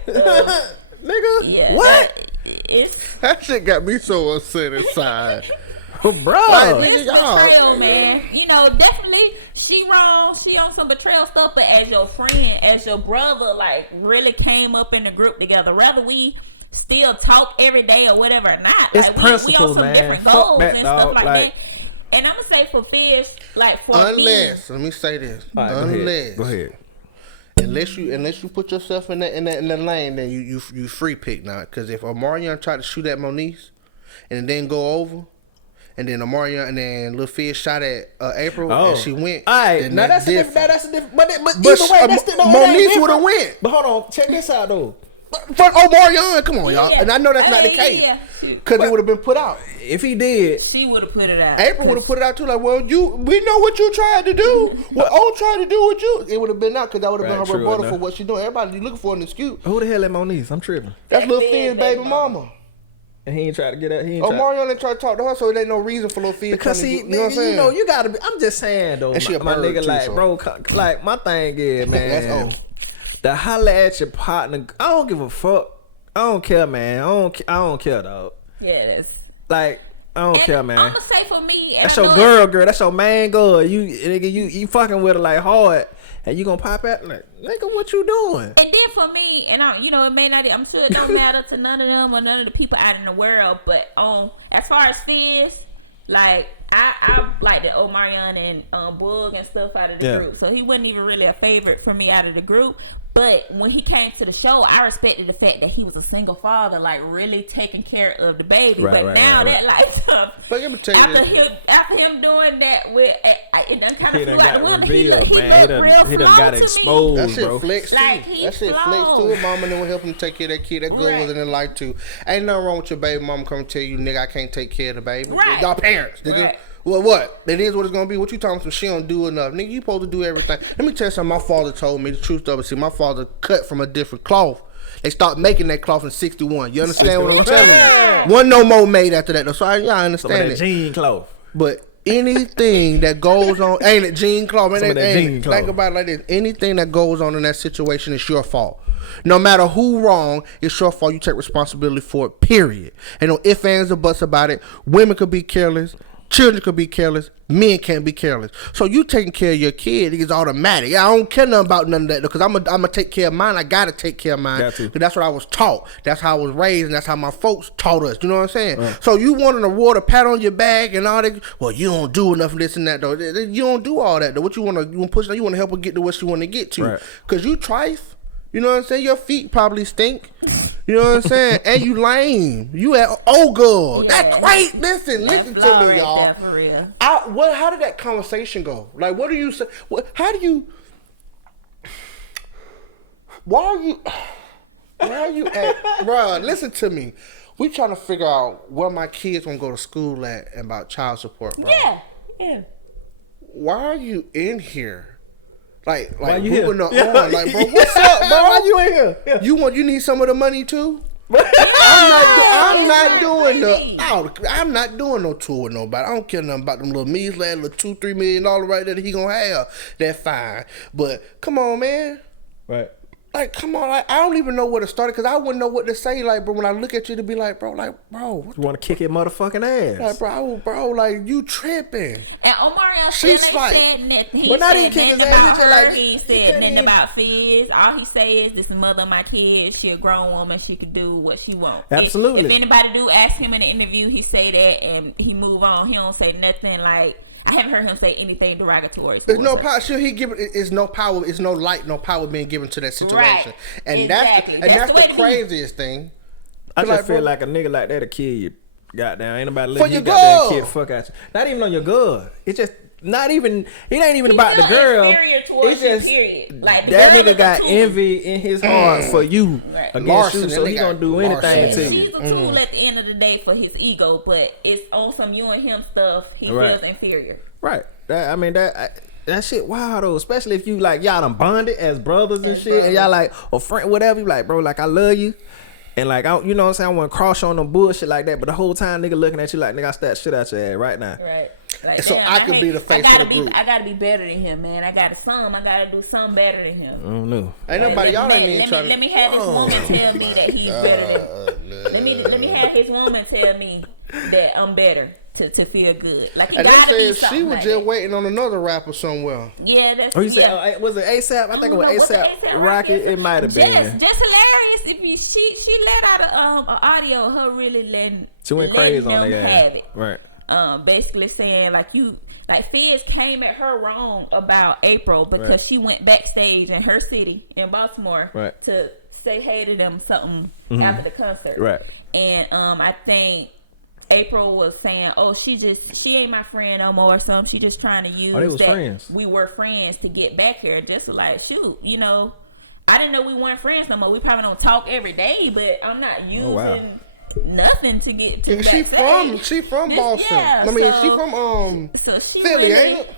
Nigga. Yeah. What? That shit got me so upset inside. Bro, like, it's betrayal, man. You know, definitely she wrong. She on some betrayal stuff, but as your friend, as your brother, like, really came up in the group together. Whether we still talk every day or whatever or not, it's like, principle, we on some man. different Fuck goals that, and dog. stuff like that. And I'm gonna say for Fizz, like, for let me, me say this. Right, go ahead. Unless you put yourself in that lane, then you free pick now. Because if Omarion tried to shoot at Moniece and it didn't go over, and then Omarion and then Lil Fizz shot at April and she went. All right, now that's different. That's a different. But either way, that's still Moniece would have went. But hold on, check this out though. But Omarion, come on, y'all. Yeah. And I know that's not the case. Because it would have been put out. If he did, she would have put it out. April would have put it out too. Like, well, we know what you tried to do. What O tried to do with you. It would have been out because that would have been her rebuttal for what she doing. Everybody looking for an excuse. Who the hell is Moniece? I'm tripping. That's Lil Fizz baby mama. And he ain't try to get out. Omarion ain't try to talk to her, so there ain't no reason for Lil Fizz. Because you know what I'm saying? You know, you gotta be. I'm just saying though, and she my nigga, too, like, so. bro, like, my thing is, man, that's O. The holla at your partner. I don't give a fuck. I don't care, man. I don't care, dog. Yeah, that's like, I don't care, man. I'm gonna say for me, that's your girl. That's your main girl. You fucking with her like hard, and you gonna pop out like, nigga, what you doing? And then for me, and it may not. I'm sure it don't matter to none of them or none of the people out in the world. But as far as Fizz, like, I like the Omarion and Bug and stuff out of the group. So he wasn't even really a favorite for me out of the group. But when he came to the show, I respected the fact that he was a single father, like, really taking care of the baby. But now that lifetime, but let me tell you after him doing that with, it done kind of flew out the window. He done got exposed, that shit bro. Flex like, too. That shit flex too. His mama never help him take care of that kid. That girl wasn't in life too. Ain't nothing wrong with your baby mama coming tell you, nigga, I can't take care of the baby. Right. Y'all parents, nigga. Right. Well, what? It is what it's gonna be. What you talking about? She don't do enough, nigga. You supposed to do everything. Let me tell you something. My father told me the truth of it. See, my father cut from a different cloth. They stopped making that cloth in '61. You understand what I'm telling you? One no more made after that. So I understand it. Jean cloth. But anything that goes on, ain't it jean cloth? Think about it like this. Anything that goes on in that situation is your fault. No matter who wrong, it's your fault. You take responsibility for it, period. Ain't no ifs, ands, or buts about it. Women could be careless. Children could be careless. Men can't be careless. So you taking care of your kid is automatic. I don't care nothing about none of that because I'm gonna take care of mine. I gotta take care of mine because that's what I was taught. That's how I was raised, and that's how my folks taught us. You know what I'm saying? Right. So you wanting a water pat on your back and all that? Well, you don't do enough of this and that though. You don't do all that though. What you want to push? You want to help her get to what she want to get to because you trife. You know what I'm saying? Your feet probably stink. You know what I'm saying? And you lame. You at girl. Yeah. That's great. Listen to me, y'all. For real. How did that conversation go? Like, what do you say? Why are you at, bro? Listen to me. We trying to figure out where my kids gonna go to school at and about child support, bro. Yeah. Yeah. Why are you in here? Like you moving the here? arm. Like, bro, what's up, bro? Why you in here? Yeah. You need some of the money too? I'm not doing no tour with nobody. I don't care nothing about them little measly little $2-3 million right there that he gonna have. That's fine. But come on, man. Right. Like, come on, like, I don't even know where to start because I wouldn't know what to say. Like, bro, when I look at you to be like, bro, You want to kick your motherfucking ass. like, bro, like, you tripping. And Omarion She's still like- ain't said nothing. He But not said even kick his nothing ass, about he just her. like- He he said couldn't nothing even- about Fizz. All he say is, this is the mother of my kids. She a grown woman. She could do what she want. Absolutely. If anybody do ask him in the interview, he say that and he move on. He don't say nothing like... I haven't heard him say anything derogatory. There's no power. Should he give it? It's no power. It's no light. No power being given to that situation. Right. And Exactly. that's the way the to be. craziest thing. I just Like, feel bro- like a nigga like that to kill you. Goddamn, ain't nobody For letting your you goddamn girl. kid the fuck out you. Not even on your girl. It's just not even. It ain't even He about the feel girl. inferior towards It's you, just period. Like, the that girl nigga is a got tool. envy in his heart for you Right. against Larceny, you, so he they gonna got do anything larceny. to She's you. a tool at the end of the day for his ego, but it's on some you and him stuff. He Right. feels inferior. Right. That shit wild though. Especially if you like y'all done bonded as brothers and As shit, and brothers. y'all like or friend whatever. You like, bro, like I love you. And like, you know what I'm saying? I want to cross on no bullshit like that. But the whole time, nigga looking at you like, nigga, I stat shit out your ass right now. Right. Like, So I could be the face of the group. I gotta be better than him, man. I gotta do something better than him. I don't know. Ain't nobody. Y'all ain't even trying to. Let me have this woman tell me that he's better than. Let me have his woman tell me that I'm better to feel good. Like, it And they gotta be said she something was like just that. waiting on another rapper somewhere. Yeah, that's. Oh, you said yeah. was it ASAP? I think it don't was know. Was it ASAP A$AP Rocky. It might have been. Just hilarious. If you she let out a audio, her really letting She went letting crazy on them that have ass. it. Right. Basically saying like Fizz came at her wrong about April because Right. she went backstage in her city in Baltimore Right. to say hey to them something after the concert. Right. And I think April was saying, "Oh, she ain't my friend no more. Or something. She just trying to use they was that friends. we were friends to get back here." Just like, shoot, you know, I didn't know we weren't friends no more. We probably don't talk every day, but I'm not using wow. nothing to get to. And she from Boston. Yeah, I mean, so- she from So she Philly, really- ain't it?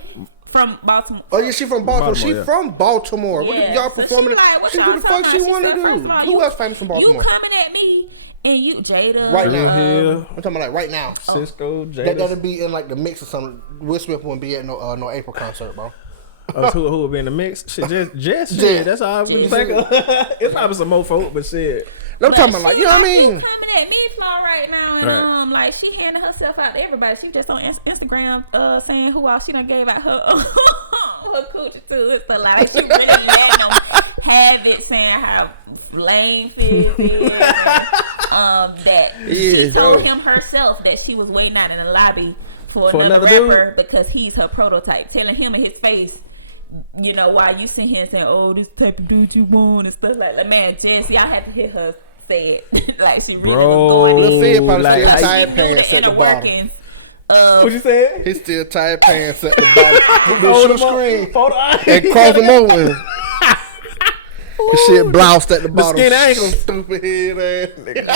From Baltimore. Oh yeah, she from Baltimore. Baltimore, She yeah. from Baltimore. What Yeah, y'all so performing? She, like, what She y'all do the fuck talking she about? want to said, do. first of all, Who else famous from Baltimore? You coming at me and you Jada. Right Drew now. Hill, I'm talking about like right now. Cisco, That'll Jada. be in like the mix or something. Will Smith wouldn't be at no April concert, bro. Who would be in the mix? Shit, just Jess. shit. That's all I really Jess. think of. It's probably some more folk, but shit. I'm talking about like, you know what I You mean? coming at me, Flo, right now, and Right. like she handing herself out to everybody. She just on Instagram saying who else she done gave out her her coochie to. It's a lot. Like, she really letting them have it, saying how lame Fizz is. That she Yeah, told bro. him herself that she was waiting out in the lobby for another another dude? rapper because he's her prototype, telling him in his face. You know, while you sit here and saying, "Oh, this type of dude you want," and stuff like that. Man, Jess, y'all have to hear her say it. Like, she really Bro, was going Lil' Fizz probably like, still I- tight She knew pants the at the inner bottom. workings What you said? He still tight pants at the bottom. Hold Shoot him up, screen hold on. and cross him over. His shit bloused at the bottom. skinny ankles. Stupid head ass nigga.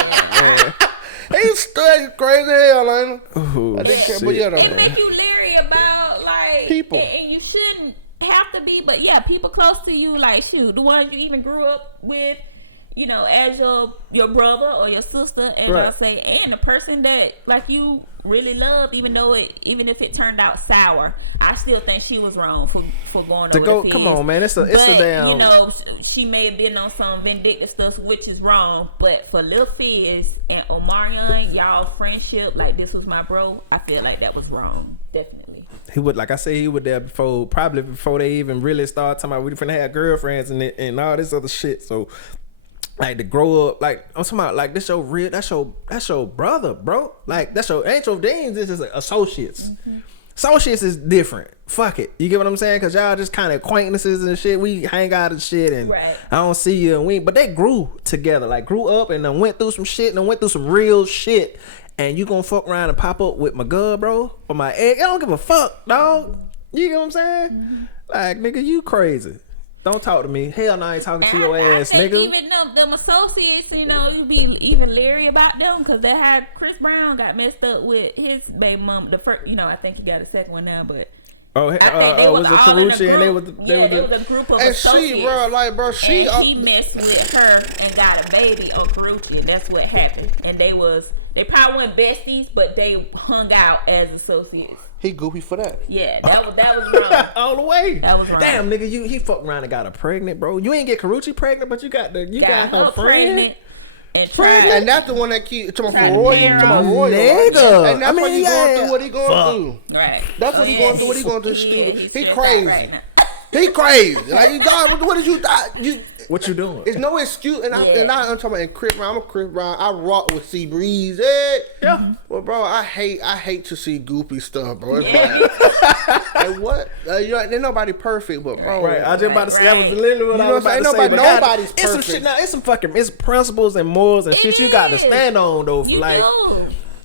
Man. He's still crazy hell, ain't he? Ooh, I didn't care, shit. but yeah, though. It make you leery about, like, People. and you shouldn't have to be, but yeah, people close to you, like, shoot, the ones you even grew up with, you know, as your brother or your sister, and Right. I'll say, and the person that, like, you really love, even if it turned out sour, I still think she was wrong for going To over go, the come Fizz. on, man. It's a But, damn. you know, she may have been on some vindictive stuff, which is wrong. But for Lil Fizz and Omarion, y'all friendship, like, this was my bro, I feel like that was wrong. Definitely. He would, like I said, he would there probably before they even really started talking about we finna have girlfriends and all this other shit. So, like, to grow up, like, I'm talking about, like, that's your brother, bro. Like, ain't your Deans, this is associates. Associates is different. Fuck it. You get what I'm saying? Cause y'all just kind of acquaintances and shit. We hang out and shit, and Right. I don't see you, and but they grew together, like grew up and then went through some shit and then went through some real shit. And you gonna fuck around and pop up with my girl, bro, or my ex? I don't give a fuck, dog. You get what I'm saying? Like, nigga, you crazy. Don't talk to me. Hell no, I ain't talking to your ass, I think nigga. even them associates, you know, you be even leery about them because they had Chris Brown got messed up with his baby mom. The first, you know, I think he got a second one now, but. Was it Karuchi and they was a group of and associates. she, bro, he messed with her and got a baby on Karuchi, and that's what happened. And they probably weren't besties, but they hung out as associates. He goofy for that. Yeah, that was wrong. All the way. That was wrong. Damn, nigga, he fucked around and got her pregnant, bro. You ain't get Karuchi pregnant, but you got her friend. And that's the one that keep talking about Roy. Nigga. And that's why he going through what he going through. Right. That's what he going through. What he going through? Stupid. He crazy. Right he crazy. Like God, what did you thought? What you doing? It's no excuse. And I'm talking about in Chris Brown. I'm a Chris Brown. I rock with C Breeze. Yeah. Well, bro, I hate to see goofy stuff, bro. It's like what? There's nobody perfect, but bro. Right. I just about to say that was literally what I was about to say. Nobody's perfect. It's some shit now. It's some fucking principles and morals and shit you got to stand on though.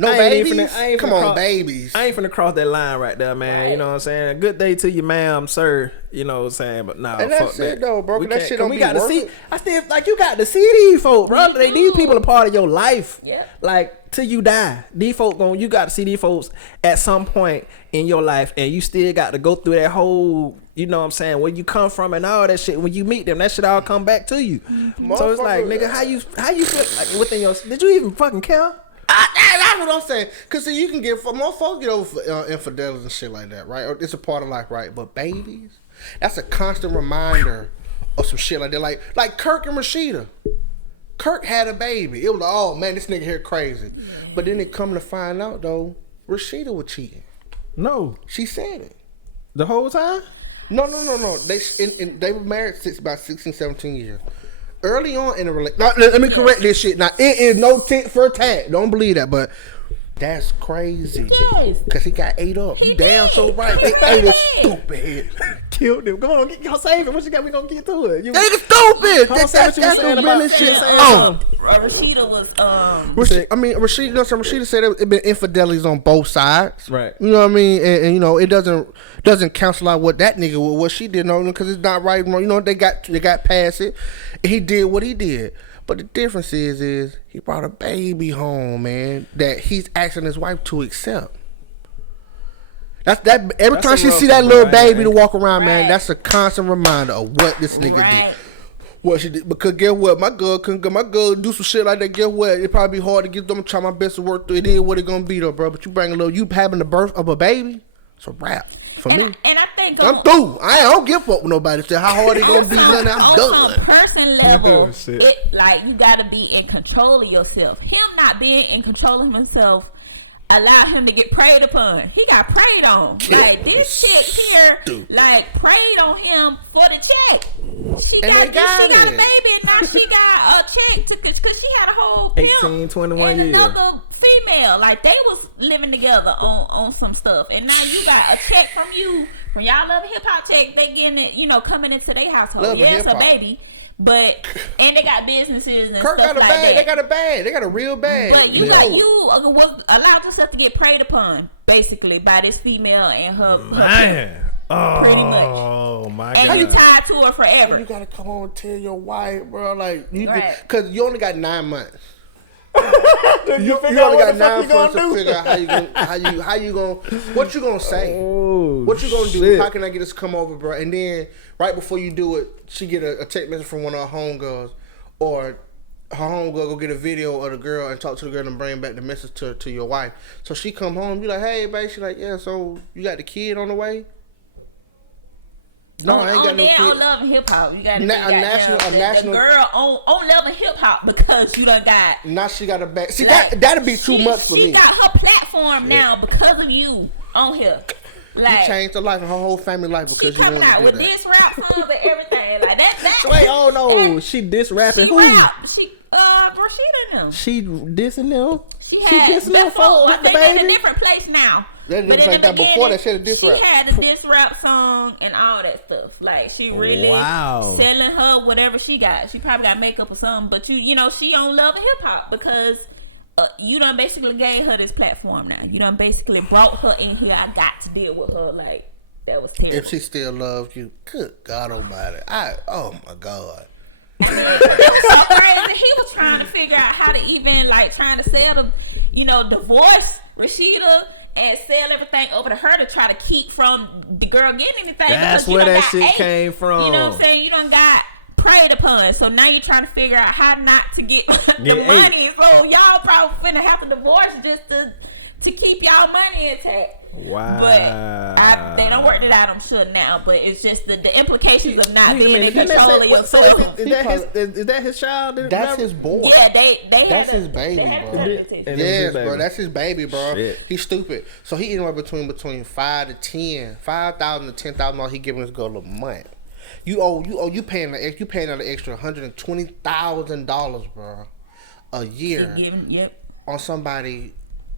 No babies. Come on, babies. I ain't finna cross that line right there, man. Right. You know what I'm saying? Good day to you, ma'am, sir. You know what I'm saying? But nah, and fuck that's that. It though, bro. That shit don't be worth it. I still like you got to see these folk, bro. These people are part of your life. Yeah. Like till you die, these folk you got to see these folks at some point in your life, and you still got to go through that whole. You know what I'm saying? Where you come from and all that shit. When you meet them, that shit all come back to you. So it's like, nigga, how you feel like within your? Did you even fucking care? That's what I'm saying. Cause see, you can get more folks get over infidelity and shit like that, right? Or it's a part of life, right? But babies, that's a constant reminder of some shit like that. Like Kirk and Rashida. Kirk had a baby. It was like, oh man, this nigga here crazy. Yeah. But then it come to find out though, Rashida was cheating. No, she said it the whole time. No. They were married about 16, 17 years. Early on in the relationship, let me correct this shit. Now, it is no tit for tat. Don't believe that, but that's crazy. Yes. Because he got ate up. You damn so right. They ate his stupid head. Killed him. Come on, y'all save it. What you got? We gonna get to it. They stupid. That's the realest shit. Rashida was Rashida said it been infidelities on both sides. Right. You know what I mean? And you know, it doesn't cancel out what that nigga what she did on because it's not right. You know, they got past it. And he did what he did. But the difference is he brought a baby home, man, that he's asking his wife to accept. Every time she see that little baby to walk around, man, that's a constant reminder of what this nigga did. What she did, because guess what? My girl do some shit like that. Guess what? It probably be hard to get them. Try my best to work through it. Is what it gonna be though, bro. But you you having the birth of a baby, it's a wrap for me. And I think I'm through. I don't give a fuck with nobody. Say how hard it gonna be. I'm done. On some person level, it like you gotta be in control of yourself. Him not being in control of himself allow him to get preyed upon. He got preyed on. Like this chick here, like preyed on him for the check. She got a baby, and now she got a check because she had a whole 18, 21 years. Another female, like they was living together on some stuff, and now you got a check from y'all Love and Hip Hop check. They getting it, coming into their household. It's a baby. But and they got businesses and Kirk stuff got a like bag. that. They got a bag. They got a real bag. But you allowed yourself to get preyed upon basically by this female and her man. Pretty much. Oh my god. And you tied to her forever. You gotta come on and tell your wife, bro. Like because you only got 9 months. you only got 9 months to figure out how you gonna what you gonna say. What you gonna do? How can I get us to come over, bro? And then right before you do it, she get a text message from one of her homegirls, or her homegirl go get a video of the girl and talk to the girl and bring back the message to your wife. So she come home, be like, hey babe, she like, yeah, so you got the kid on the way? No, I ain't got no kid. On Love and Hip Hop, you got a national girl on Love and Hip Hop because you done got. Now she got a back. See that'd be too much for me. She got her platform now because of you on here. Like, you changed her life and her whole family life because you wanted to do that. She coming out with this rap songs and everything like that. So wait, oh no, she diss rapping who? She Rashida them. She dissing them. She dissing them for I think they're in a different place now. That didn't like that before that. She had a diss rap. She had a diss rap song and all that stuff. Like she really selling her whatever she got. She probably got makeup or something, but you know she on Love and Hip Hop because you done basically gave her this platform now. You done basically brought her in here. I got to deal with her. Like That was terrible. If she still loves you, good God Almighty! Oh my God. So crazy. He was trying to figure out how to even trying to sell divorce Rashida and sell everything over to her to try to keep from the girl getting anything. That's where that shit came from. You know what I'm saying? You done got preyed upon. So now you're trying to figure out how not to get the money. So y'all probably finna have to divorce just to keep y'all money intact. Wow. But they don't work it out, I'm sure now. But it's just the implications of not being in control of So yourself. is that his child? That's his boy. Yeah, that's his baby, bro. Yes, bro. That's his baby, bro. Shit. He's stupid. So he anywhere between $5,000 to $10,000 he giving his girl a month. You paying an extra $120,000, bro, a year on somebody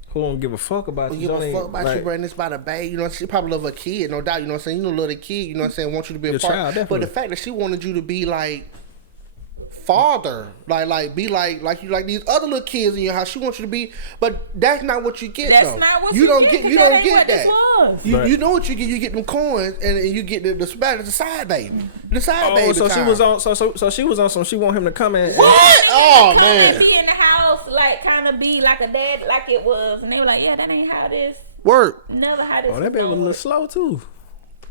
who don't give a fuck about you. Give a fuck about you, bro. And it's about a baby. You know, she probably love her kid, no doubt. You know what I'm saying? You know, love the kid. You know what I'm saying? Want you to be a part. Child, but the fact that she wanted you to be father, be like these other little kids in your house. She wants you to be, but that's not what you get. That's though. not what you don't get. You don't get that. You know what you get. You get them coins, and you get the side baby. The side baby. So she was on. So she was on some. She want him to come in. What? Oh man. Be in the house, kind of be like a dad, like it was, and they were like, yeah, that ain't how this work. Never how this. Oh, that baby was a little slow too.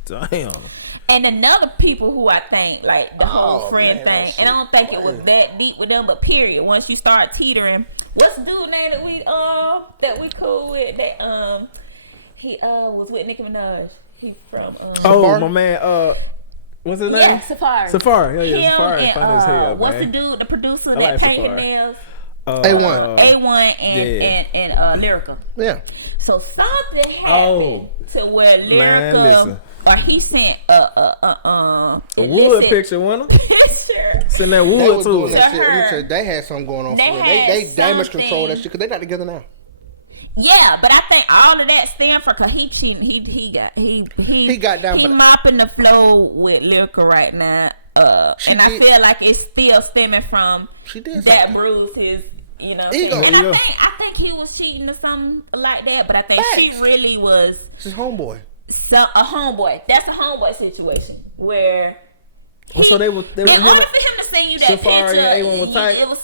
Damn. And another people who I think the whole friend thing, and I don't think it was that deep with them, but period. Once you start teetering, what's the dude name that we cool with? That he was with Nicki Minaj. He from my man what's his name? Yeah, Safari. Safari, Him Safari. And, Funny as hell, what's man. the dude, the producer I that like painted Safari. nails? A1 and Lyrica. Yeah. So something happened to where Lyrica, or he sent a wood picture, wasn't it? Picture. Send that wood to her. They had something going on. They damage control that shit because they not together now. Yeah, but I think all of that stemmed from because he got down. He mopping the floor with Lyrica right now. I feel like it's still stemming from that bruise his ego. And I think he was cheating or something like that. But I think she really was his homeboy. A homeboy. That's a homeboy situation where. So they were in order for him to send you that Safari picture, and A1 was tight. It was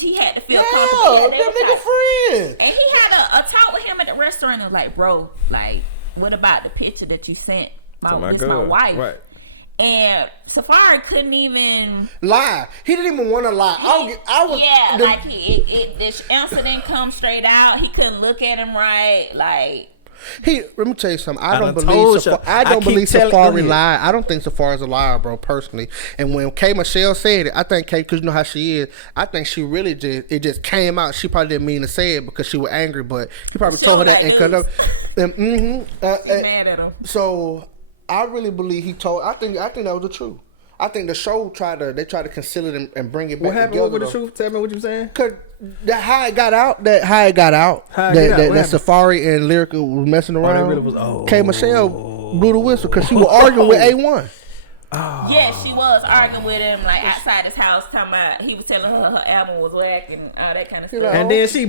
he had to feel comfortable. Yeah, them nigga friends. And he had a talk with him at the restaurant and was like, bro, what about the picture that you sent my wife? Right. And Safari couldn't even lie. He didn't even want to lie. This answer didn't come straight out. He couldn't look at him right. Let me tell you something. I don't believe Safari lied. I don't think Safari's a liar, bro, personally. And when K Michelle said it, I think K, because you know how she is, I think she really it just came out. She probably didn't mean to say it because she was angry, but he probably told her that and cut up. She's mad at him. So I really believe I think that was the truth. I think the show tried to conceal it and bring it back together. What happened with the truth? Tell me what you saying. Cause how it got out that Safari and Lyrica was messing around. Really was, K Michelle blew the whistle because she was arguing with A1. Oh. Yeah, she was arguing with him outside his house, talking about he was telling her album was whack and all that kind of stuff. And then she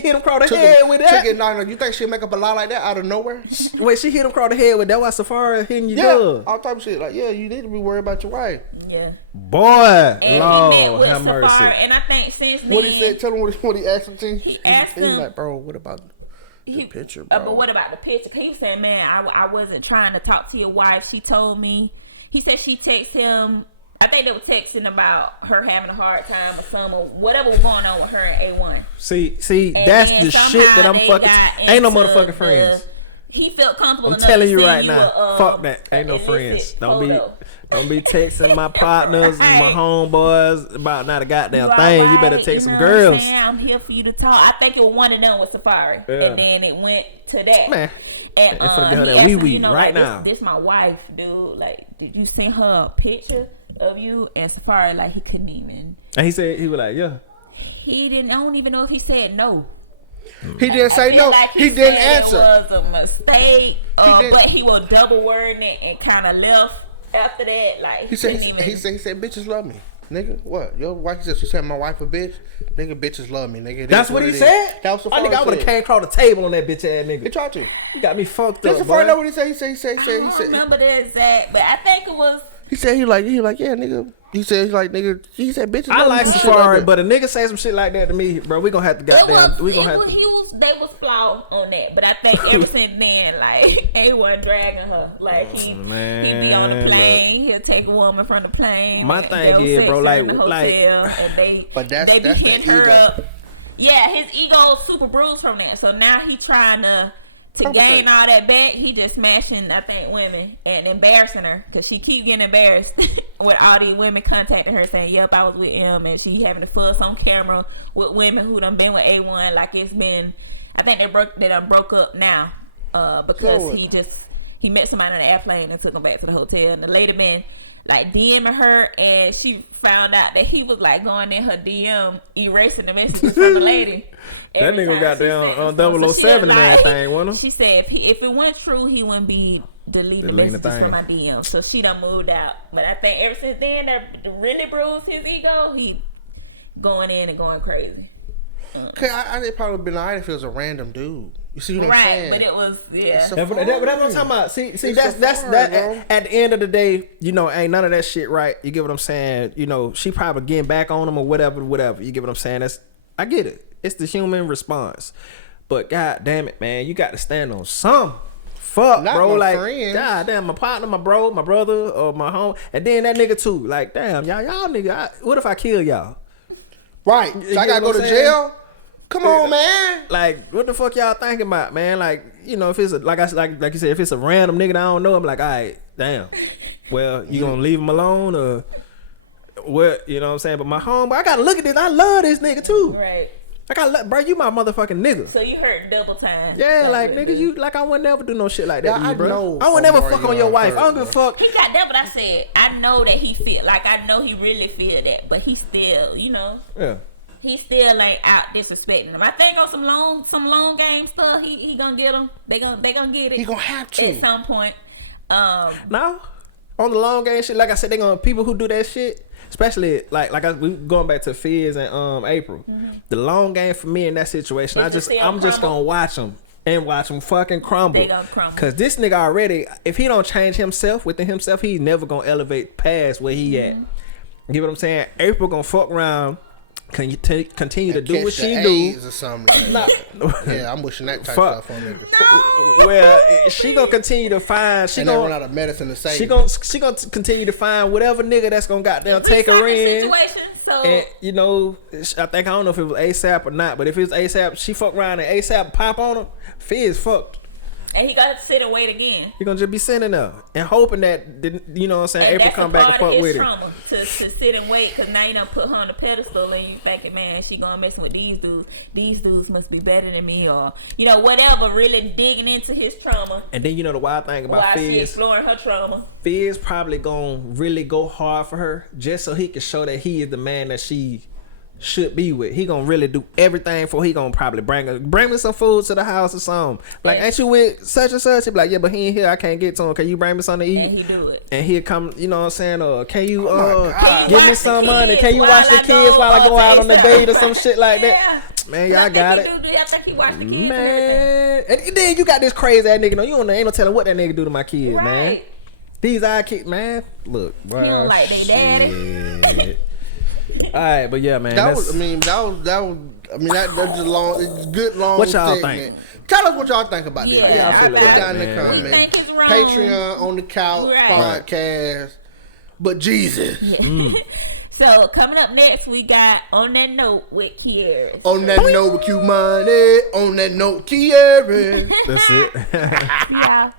hit him across the head with that. No, you think she'll make up a lie like that out of nowhere? Wait, she hit him across the head with that? Why Safari hitting you? Yeah, all type of shit. You need to be worried about your wife. Yeah. Boy, and Lord, he met with have Safari, mercy. And I think since then, what he said, tell him what he asked him. He asked him, he's like, bro, what about the picture, bro? But what about the picture? Cause he was saying, man, I wasn't trying to talk to your wife. She told me. He said she texted him. I think they were texting about her having a hard time or something, or whatever was going on with her and A1. See, that's the shit that I'm fucking. Ain't no motherfucking friends. He felt comfortable. I'm telling you right now. Fuck that. Ain't no friends. Don't be texting my partners and my homeboys about not a goddamn thing. You better text some girls. I'm here for you to talk. I think it was one of them with Safari, and then it went to that. Man, and for the girl that we right now. This my wife, dude. Did you send her a picture of you? And Safari, he couldn't even. And he said he was like, yeah. He didn't. I don't even know if he said no. He didn't say no. He didn't answer. It was a mistake, but he was double wording it and kind of left after that. He said bitches love me. Nigga, what? Your wife said she said my wife a bitch. Nigga, bitches love me, nigga. That's what he said? That was the I think I would have came across the table on that bitch ass nigga. He tried to. You got me fucked That's up, the first boy. know what he said. He said. I don't remember the exact, but I think it was. He said he like yeah, nigga. He said nigga. He said bitches. I like some Safari, shit but a nigga say some shit like that to me, bro. We gonna have to goddamn. They was flawed on that, but I think ever since then, like A1 dragging her, like he be on the plane, he'll take a woman from the plane. My thing is, bro, like, but they be hitting her up. Yeah, his ego's super bruised from that. So now he trying to gain all that back. He just smashing, I think, women and embarrassing her because she keep getting embarrassed with all these women contacting her saying, "Yep, I was with him," and she having to fuss on camera with women who done been with A1. Like it's been, I think they done broke up now because he met somebody on the airplane and took him back to the hotel, and the lady been like DMing her, and she found out that he was like going in her DM erasing the messages from the lady. That nigga got down on 007 and everything, wasn't he? She said if it went true, he wouldn't be deleting the messages from my DM. So she done moved out. But I think ever since then, that really bruised his ego. He going in and going crazy. Okay, I'd probably been alright if it was a random dude. You see what I'm saying? Right, but it was But that's what I'm talking about. See, that's that. At the end of the day, you know, ain't none of that shit right. You get what I'm saying? You know, she probably getting back on him or whatever. You get what I'm saying? I get it. It's the human response. But god damn it, man, you got to stand on some. Fuck, not bro. Like, friends. god damn, my partner, my bro, my brother, or my home, and then that nigga too. Like, damn, y'all nigga. What if I kill y'all? Right. So I gotta go to jail. Come on, man. Like, what the fuck y'all thinking about, man? Like, you know, if it's like you said, if it's a random nigga that I don't know, I'm like, all right, damn. Well, you gonna leave him alone or what? You know what I'm saying? But my homeboy, I gotta look at this. I love this nigga too. Right. I gotta, bro, you my motherfucking nigga. So you hurt double time. Yeah, like nigga, you like I would never do no shit like that, to you, bro. I would know never fuck on your wife. I don't give a fuck. He got that, but I said I know that he feel like I know he really feel that, but he still, you know. Yeah. He still ain't out disrespecting him. I think on some long game stuff, he gonna get them. They gonna get it. He gonna have to at some point. No, on the long game shit, like I said, they gonna people who do that shit, especially we going back to Fizz and April. Mm-hmm. The long game for me in that situation, I'm just gonna watch them and watch them fucking crumble. They gonna crumble. Cause this nigga already, if he don't change himself within himself, he's never gonna elevate past where he at. You get what I'm saying? April gonna fuck around. Can you continue to do what she do? Or something like that. Yeah, I'm wishing that type of stuff on niggas. No. Well, she gonna continue to find. She gonna run out of medicine to save. She gonna continue to find whatever nigga that's gonna goddamn take her in. So. And you know, I don't know if it was ASAP or not, but if it was ASAP, she fuck around and ASAP pop on him. Fizz fucked. And he got to sit and wait again. He gonna just be sitting there and hoping that, you know what I'm saying, and April come back and fuck with him. To sit and wait, because now you done put her on the pedestal and you thinking, man, she gonna messing with these dudes. These dudes must be better than me, or you know, whatever. Really digging into his trauma. And then you know the wild thing about Fizz, she exploring her trauma. Fizz probably gonna really go hard for her just so he can show that he is the man that she should be with. He gonna really do everything for. He gonna probably bring me some food to the house or something. Like, ain't you with such and such? He be like, yeah, but he ain't here. I can't get to him. Can you bring me something to eat? And he do it. And he'll come. You know what I'm saying? Or can you give me some money? Can you watch the kids while I go out on a date or some shit like that? Man, y'all got it. I think he watched the kids. Man, and then you got this crazy ass nigga. No, you ain't no telling what that nigga do to my kids, man. These our kids, man. Look, bro. He don't like they daddy. All right, but yeah, man. That's just it's good long. What y'all segment. Think? Tell us what y'all think about this. Yeah, Put down in the comments. We think it's wrong. Patreon on the couch podcast. But Jesus. Yeah. So coming up next, we got On That Note with Queres. On that note with Q Money. On that note, Queres. That's it. Yeah.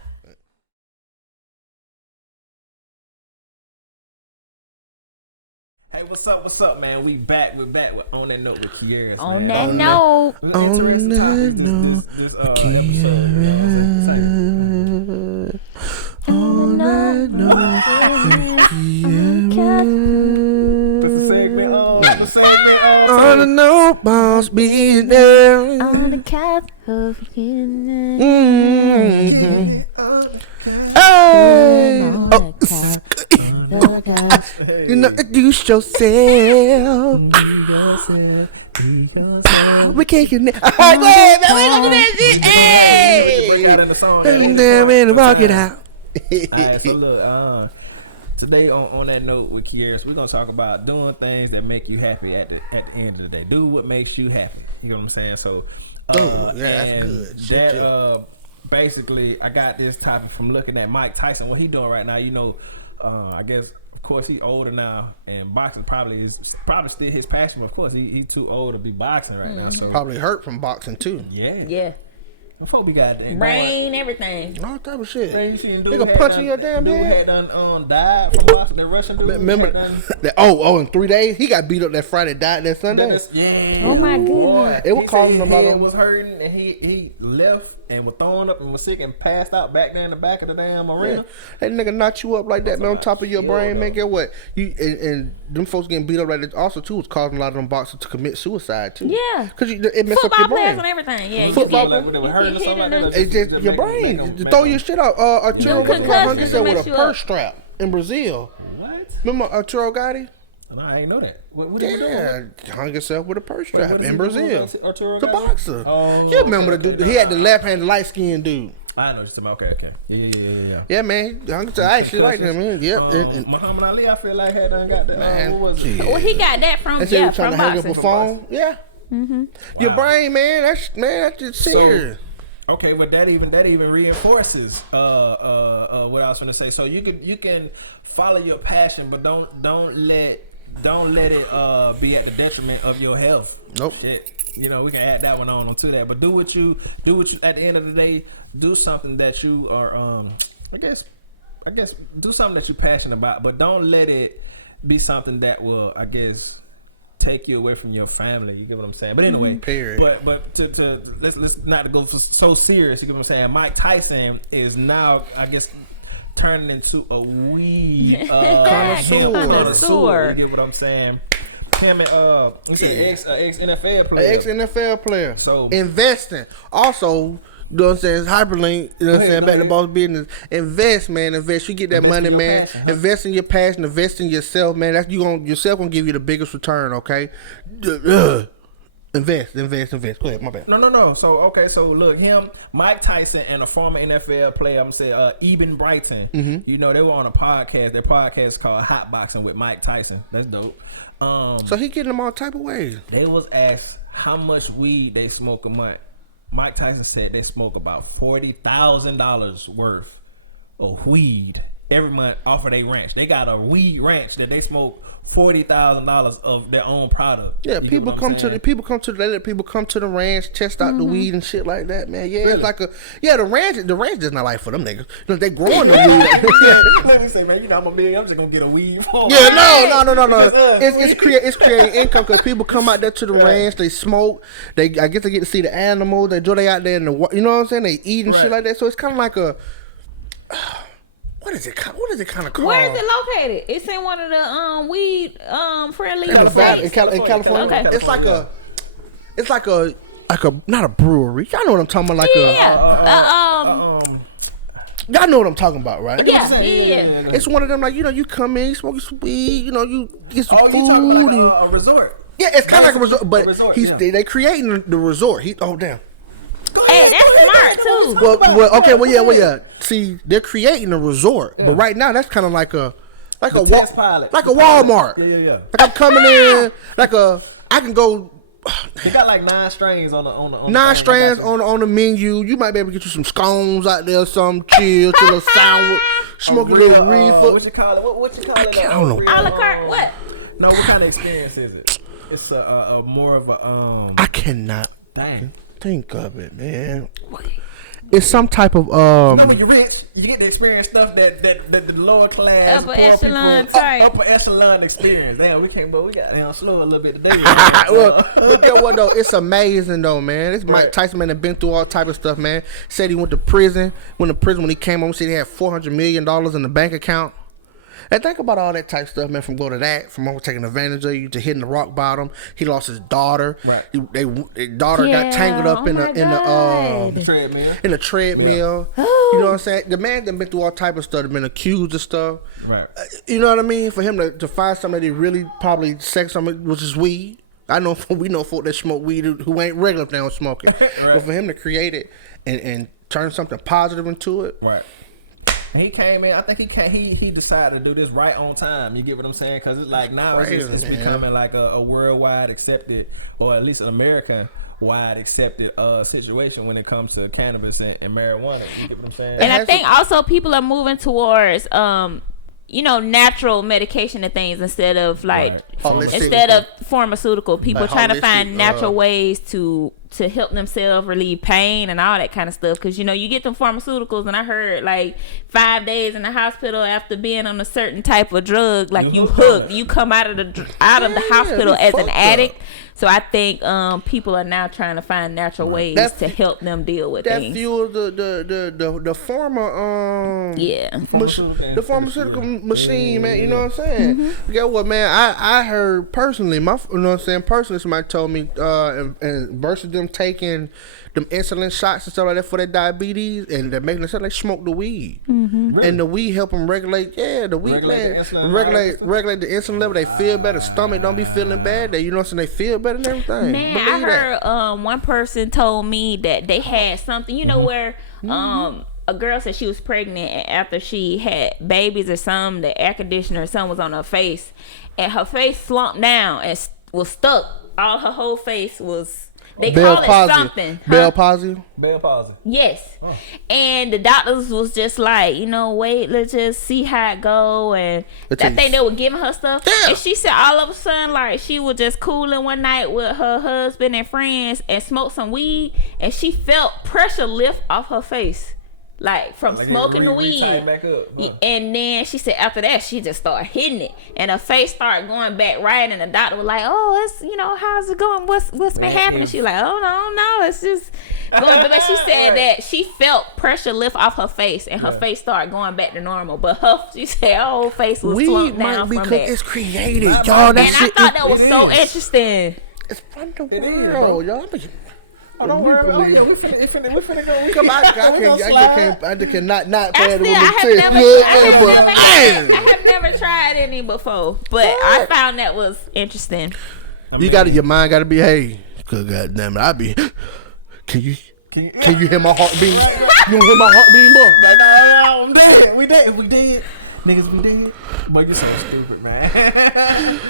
Hey, what's up, man? We back with On That Note with Queres. On that note. On that note, this episode. On that note. What's the segment? On the note, boss being there. On the couch of Hey. on the couch. podcast. You know, introduce yourself. We can't get it. All right, go ahead, man. We gonna do that shit. Hey. Bring out in the song. And then we'll rock it out. Alright, so look, today on that note with Queres, we're gonna talk about doing things that make you happy at the end of the day. Do what makes you happy. You know what I'm saying? So, that's good. That, basically, I got this topic from looking at Mike Tyson. What he doing right now? You know, I guess. Of course, he's older now, and boxing probably still his passion. But of course, he's too old to be boxing right now. So Probably hurt from boxing too. Yeah. Before we got Brain, everything. All type of shit. Man, you seen They gonna punch in your damn dude head. had done died from boxing. The Russian dude. Remember that? In 3 days he got beat up that Friday, died that Sunday. Yeah. Oh my goodness. It was causing him His a lot head of. was hurting, and he left and was thrown up and was sick and passed out back there in the back of the damn arena. That nigga knock you up like that, man, on top of your brain, man. Get what? You and them folks getting beat up like that also too was causing a lot of them boxers to commit suicide too. Yeah. Cause it mess up Football your players brain. and everything. Yeah. Football, you like, get, when they were you hurting or get something hit like in that. It's just your brain. To throw your shit out. Arturo was hung himself with a purse strap in Brazil. What? Remember Arturo Gotti? No, I ain't know that. What did he do? Hung himself with a purse strap what is in he Brazil. doing? Arturo The Gotti? boxer. Oh, You remember the dude? He had the left-handed light-skinned dude. I know what you're talking about. Okay. Yeah. Yeah, man. He hung himself. I actually like him, man. Yep. And Muhammad Ali, I feel like had done got that. Man, What was it? Well, he got that from they said he was from trying to hang up boxing. a phone. Yeah. Your brain, man. That's just serious. Okay, but that even reinforces what I was going to say. So you can follow your passion, but don't let it be at the detriment of your health. Nope. Shit. You know, we can add that one on to that. But do what you at the end of the day, do something that you are I guess do something that you're passionate about, but don't let it be something that will, I guess, take you away from your family. You get what I'm saying? But anyway, Period. But to let's not go so serious. You get what I'm saying? Mike Tyson is now, I guess, turning into a weed Connoisseur. You get what I'm saying? Him and ex NFL player. Ex-NFL player. So investing. Also, you know what I'm saying? It's hyperlink. You know what I'm saying? Back to boss business. Invest, man. Invest. You get that money, in your man. passion, huh? Invest in your passion. Invest in yourself, man. That's yourself gonna give you the biggest return. Okay. Invest. Go ahead. My bad. No. So look, Mike Tyson, and a former NFL player, I'm saying Eben Brighton. You know, they were on a podcast. Their podcast is called Hot Boxing with Mike Tyson. That's dope. So he getting them all type of ways. They was asked how much weed they smoke a month. Mike Tyson said they smoke about $40,000 worth of weed every month off of their ranch. They got a weed ranch that they smoke $40,000 of their own product. Yeah, people come to the ranch, test out the weed and shit like that, man. Yeah, Really? it's like the ranch is not like for them niggas. You know, they growing the weed. Let me say, man, you know I'm a million. I'm just gonna get a weed. Yeah, no. It's creating income because people come out there to the ranch, they smoke, I guess they get to see the animals, they out there in the, you know what I'm saying? They eat and shit like that. So it's kind of like a, what is it kind of called? Where is it located? It's in one of the weed friendly In Nevada, states. in California. Okay. It's like a not a brewery. Y'all know what I'm talking about? Like y'all know what I'm talking about, right? Yeah. It's one of them, like, you know, you come in, you smoke some weed, you know, you get some food. You talking like a resort? Yeah, it's kind of like a resort, but resort, they creating the resort. Damn. Hey, that's smart too. Well, yeah. See, they're creating a resort, but right now that's kind of like a test pilot. like a Walmart. Yeah. Like I'm coming in, I can go. They got like 9 strains on the 9 strands on the menu. You might be able to get you some scones out there, some chill, a little sour, smoke a little reefer. What you call it? What you call it? I don't know. A la carte, what? No, what kind of experience is it? It's a more of a I cannot dang. think of it, man. It's some type of when you're rich, you get to experience stuff that the lower class, Upper echelon type. upper echelon experience. Damn, we got slow a little bit today. but get what though? It's amazing though, man. This Mike Tyson man have been through all type of stuff, man. Said he went to prison. When he came home, said he had $400 million in the bank account. And think about all that type stuff, man. From go to that, from taking advantage of you to hitting the rock bottom. He lost his daughter. Right. Their daughter got tangled up in the treadmill. In a treadmill. You know what I'm saying? The man that been through all type of stuff, been accused of stuff. Right. You know what I mean? For him to find somebody that really probably sex something, which is weed. I know we know folk that smoke weed who ain't regular if they don't smoke it. Right. But for him to create it and turn something positive into it. Right. And he came in. I think he decided to do this right on time. You get what I'm saying? Because it's like now it's becoming like a worldwide accepted, or at least an American wide accepted situation when it comes to cannabis and marijuana. You get what I'm saying? And I think also people are moving towards natural medication and things instead of instead of pharmaceutical. People trying to find natural ways to help themselves relieve pain and all that kind of stuff. Because you get them pharmaceuticals, and I heard like 5 days in the hospital after being on a certain type of drug, like you hooked, you come out of the hospital as an addict. So I think people are now trying to find natural ways to help them deal with things. That fuels the former the pharmaceutical machine, man. You know what I'm saying? Mm-hmm. Get what, man? I heard personally, personally somebody told me and versus them taking them insulin shots and stuff like that for their diabetes, and they're making themselves like smoke the weed. Mm-hmm. Really? And the weed help them regulate the weed, man. Regulate the insulin level. They feel better. Stomach don't be feeling bad. They feel better and everything. Man, I heard one person told me that they had something, where a girl said she was pregnant, and after she had babies or something, the air conditioner or something was on her face, and her face slumped down and was stuck. All her whole face was. They call it something. Bell palsy? Bell palsy. Yes. Oh. And the doctors was just like, wait, let's just see how it go. And I think they were giving her stuff. Yeah. And she said all of a sudden, like, she was just cooling one night with her husband and friends and smoked some weed. And she felt pressure lift off her face. Like from smoking the weed. Back up, huh? And then she said after that she just started hitting it, and her face started going back right, and the doctor was like, oh, it's how's it going, what's been happening? She like, oh no, it's just going. But she said that she felt pressure lift off her face, and her face started going back to normal, but she said her whole face was slumped down from that. It's created, y'all. And I thought that was so interesting. It's from the world, y'all. Oh, don't worry about it. We finna go. Come on, I cannot play it. I have never tried any before, but I found that was interesting. Your mind gotta be, hey, cause goddamn it, I be. Can you hear my heartbeat? You hear my heartbeat, bro? No, I'm dead. We dead. Niggas, we dead. Boy, you so stupid, man.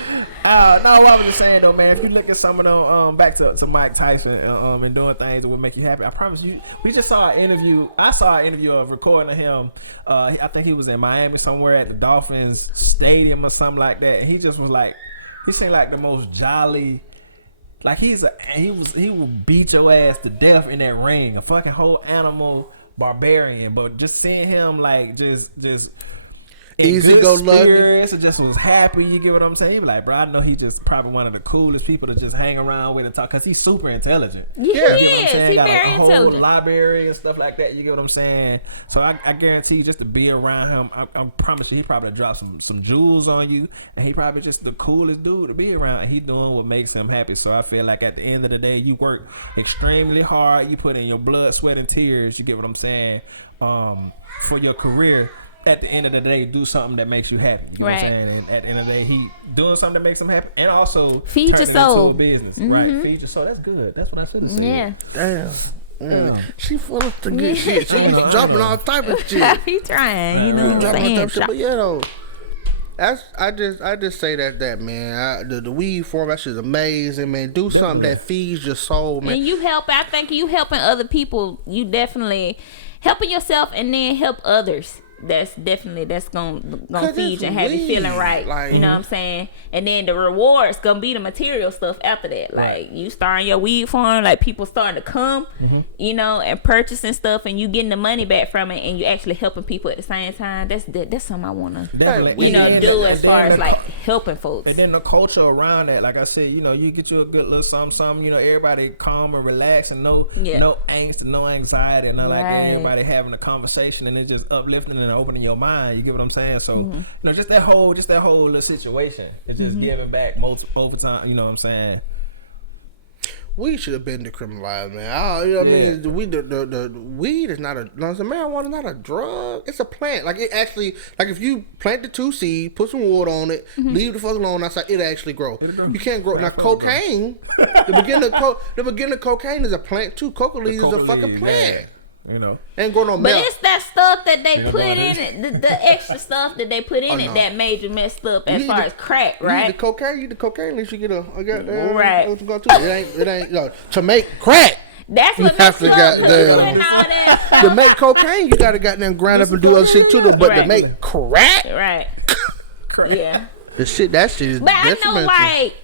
No, what I was saying though, man, if you look at some of them, back to Mike Tyson and doing things that would make you happy, I promise you, we just saw an interview. I saw an interview of recording of him. I think he was in Miami somewhere at the Dolphins stadium or something like that, and he just was like, he seemed like the most jolly. Like he will beat your ass to death in that ring, a fucking whole animal barbarian. But just seeing him like just. Easy go lucky. Or just was happy. You get what I'm saying? He be like, bro, I know he just probably one of the coolest people to just hang around with and talk, because he's super intelligent. Yeah, he is. He's very intelligent. Whole library and stuff like that. You get what I'm saying? So I guarantee you, just to be around him, I promise you, he probably dropped some jewels on you, and he probably just the coolest dude to be around. And he doing what makes him happy. So I feel like at the end of the day, you work extremely hard. You put in your blood, sweat, and tears. You get what I'm saying? For your career. At the end of the day, do something that makes you happy. You know what I'm saying? And at the end of the day, he doing something that makes him happy, and also feed your soul. Into a business, right? Feed your soul. That's good. That's what I should have said. Yeah. Damn. She full of the good shit. She be dropping all type of shit. He trying, what I'm saying. But though, I just say that man. The weed form, that shit's amazing, man. Do something that feeds your soul, man. And I think you helping other people. You definitely helping yourself, and then help others. That's gonna feed you and have you feeling right. Like, you know what I'm saying? And then the rewards gonna be the material stuff after that. Like you starting your weed farm, like people starting to come, and purchasing stuff, and you getting the money back from it, and you actually helping people at the same time. That's something I wanna do as far as like helping folks. And then the culture around that, like I said, you get you a good little something. Everybody calm and relax, and no angst and no anxiety and nothing like that. Everybody having a conversation, and it's just uplifting and and opening your mind. You get what I'm saying? So you know, just that whole little situation. It's just giving back over time. You know what I'm saying? Weed should have been decriminalized, man. You know what I mean? The weed is not a, marijuana is not a drug. It's a plant. Like, it actually, like, if you plant the 2 seed, put some water on it, leave the fuck alone outside, it actually grow. You can't grow. Now, cocaine, the beginning of cocaine is a plant too. Coca leaves is a fucking plant. You know, ain't grow no milk. But it's that stuff that they put in it, the extra stuff that they put in it that made you messed up as far as crack, right? You eat the cocaine, at least you get a goddamn right. It ain't to make crack. That's what have to goddamn to make cocaine. You gotta goddamn grind up and do other shit too. But to make crack, right? Yeah. That shit is. But I know, like,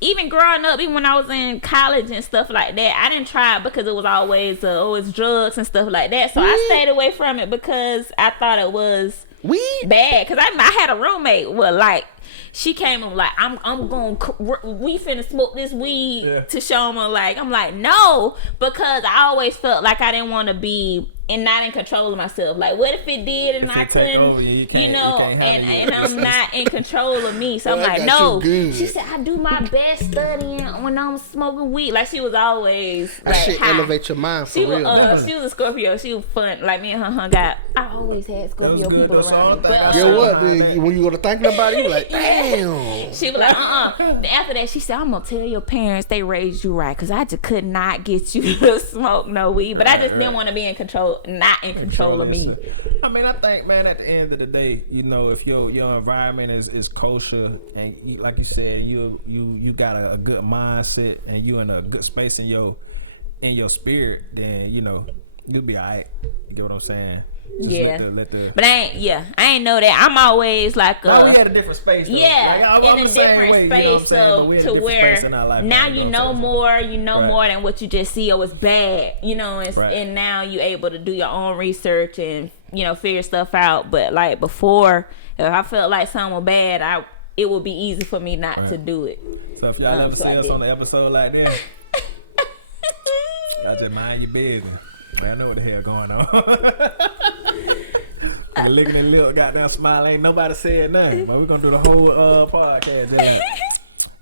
even growing up, even when I was in college and stuff like that, I didn't try it because it was always drugs and stuff like that. So I stayed away from it because I thought it was bad. Because I had a roommate. Well, like, she came and like, we finna smoke this weed to show me. Like, I'm like, no, because I always felt like I didn't want to be not in control of myself. Like, what if it did and I couldn't, over, and I'm not in control of me. So I'm like, no. She said, I do my best studying when I'm smoking weed. Like, she was always that shit elevate your mind for real. She was a Scorpio. She was fun. Like, me and her hung out. I always had Scorpio people around me. But you know what? When you go to thinking about it, you like, damn. She was like, Then after that, she said, I'm gonna tell your parents they raised you right, because I just could not get you to smoke no weed. But I just didn't want to be in control. Not in control of me. I mean, I think, man, at the end of the day, you know, if your environment is kosher and like you said, you got a good mindset and you in a good space in your spirit, then you know you'll be alright. You get what I'm saying? Just but I ain't know that. I'm always like we had a different space though. In a different space to where now you know more, more than what you just see was bad, and now you able to do your own research and figure stuff out. But like before, if I felt like something was bad, it would be easy for me not to do it. So if y'all ever see us on the episode like that, y'all just mind your business. I know what the hell going on. And licking their little goddamn smile. Ain't nobody said nothing. But we're gonna do the whole podcast.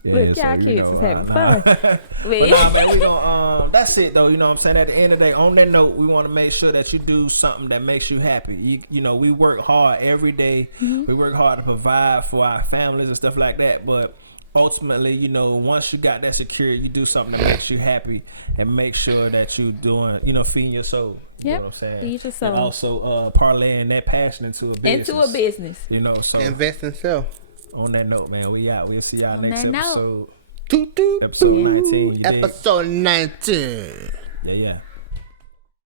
Look, y'all kids is having fun. But nah, man, we gonna that's it though. You know what I'm saying? At the end of the day, on that note, we want to make sure that you do something that makes you happy. You know, we work hard every day. We work hard to provide for our families and stuff like that. But ultimately, once you got that secure, you do something that makes you happy and make sure that you doing, feeding your soul. You know what I'm saying? Feed your soul. And also parlaying that passion into a business. So invest in self. On that note, man, we out. We'll see y'all next episode. Episode 19. Episode 19. Yeah.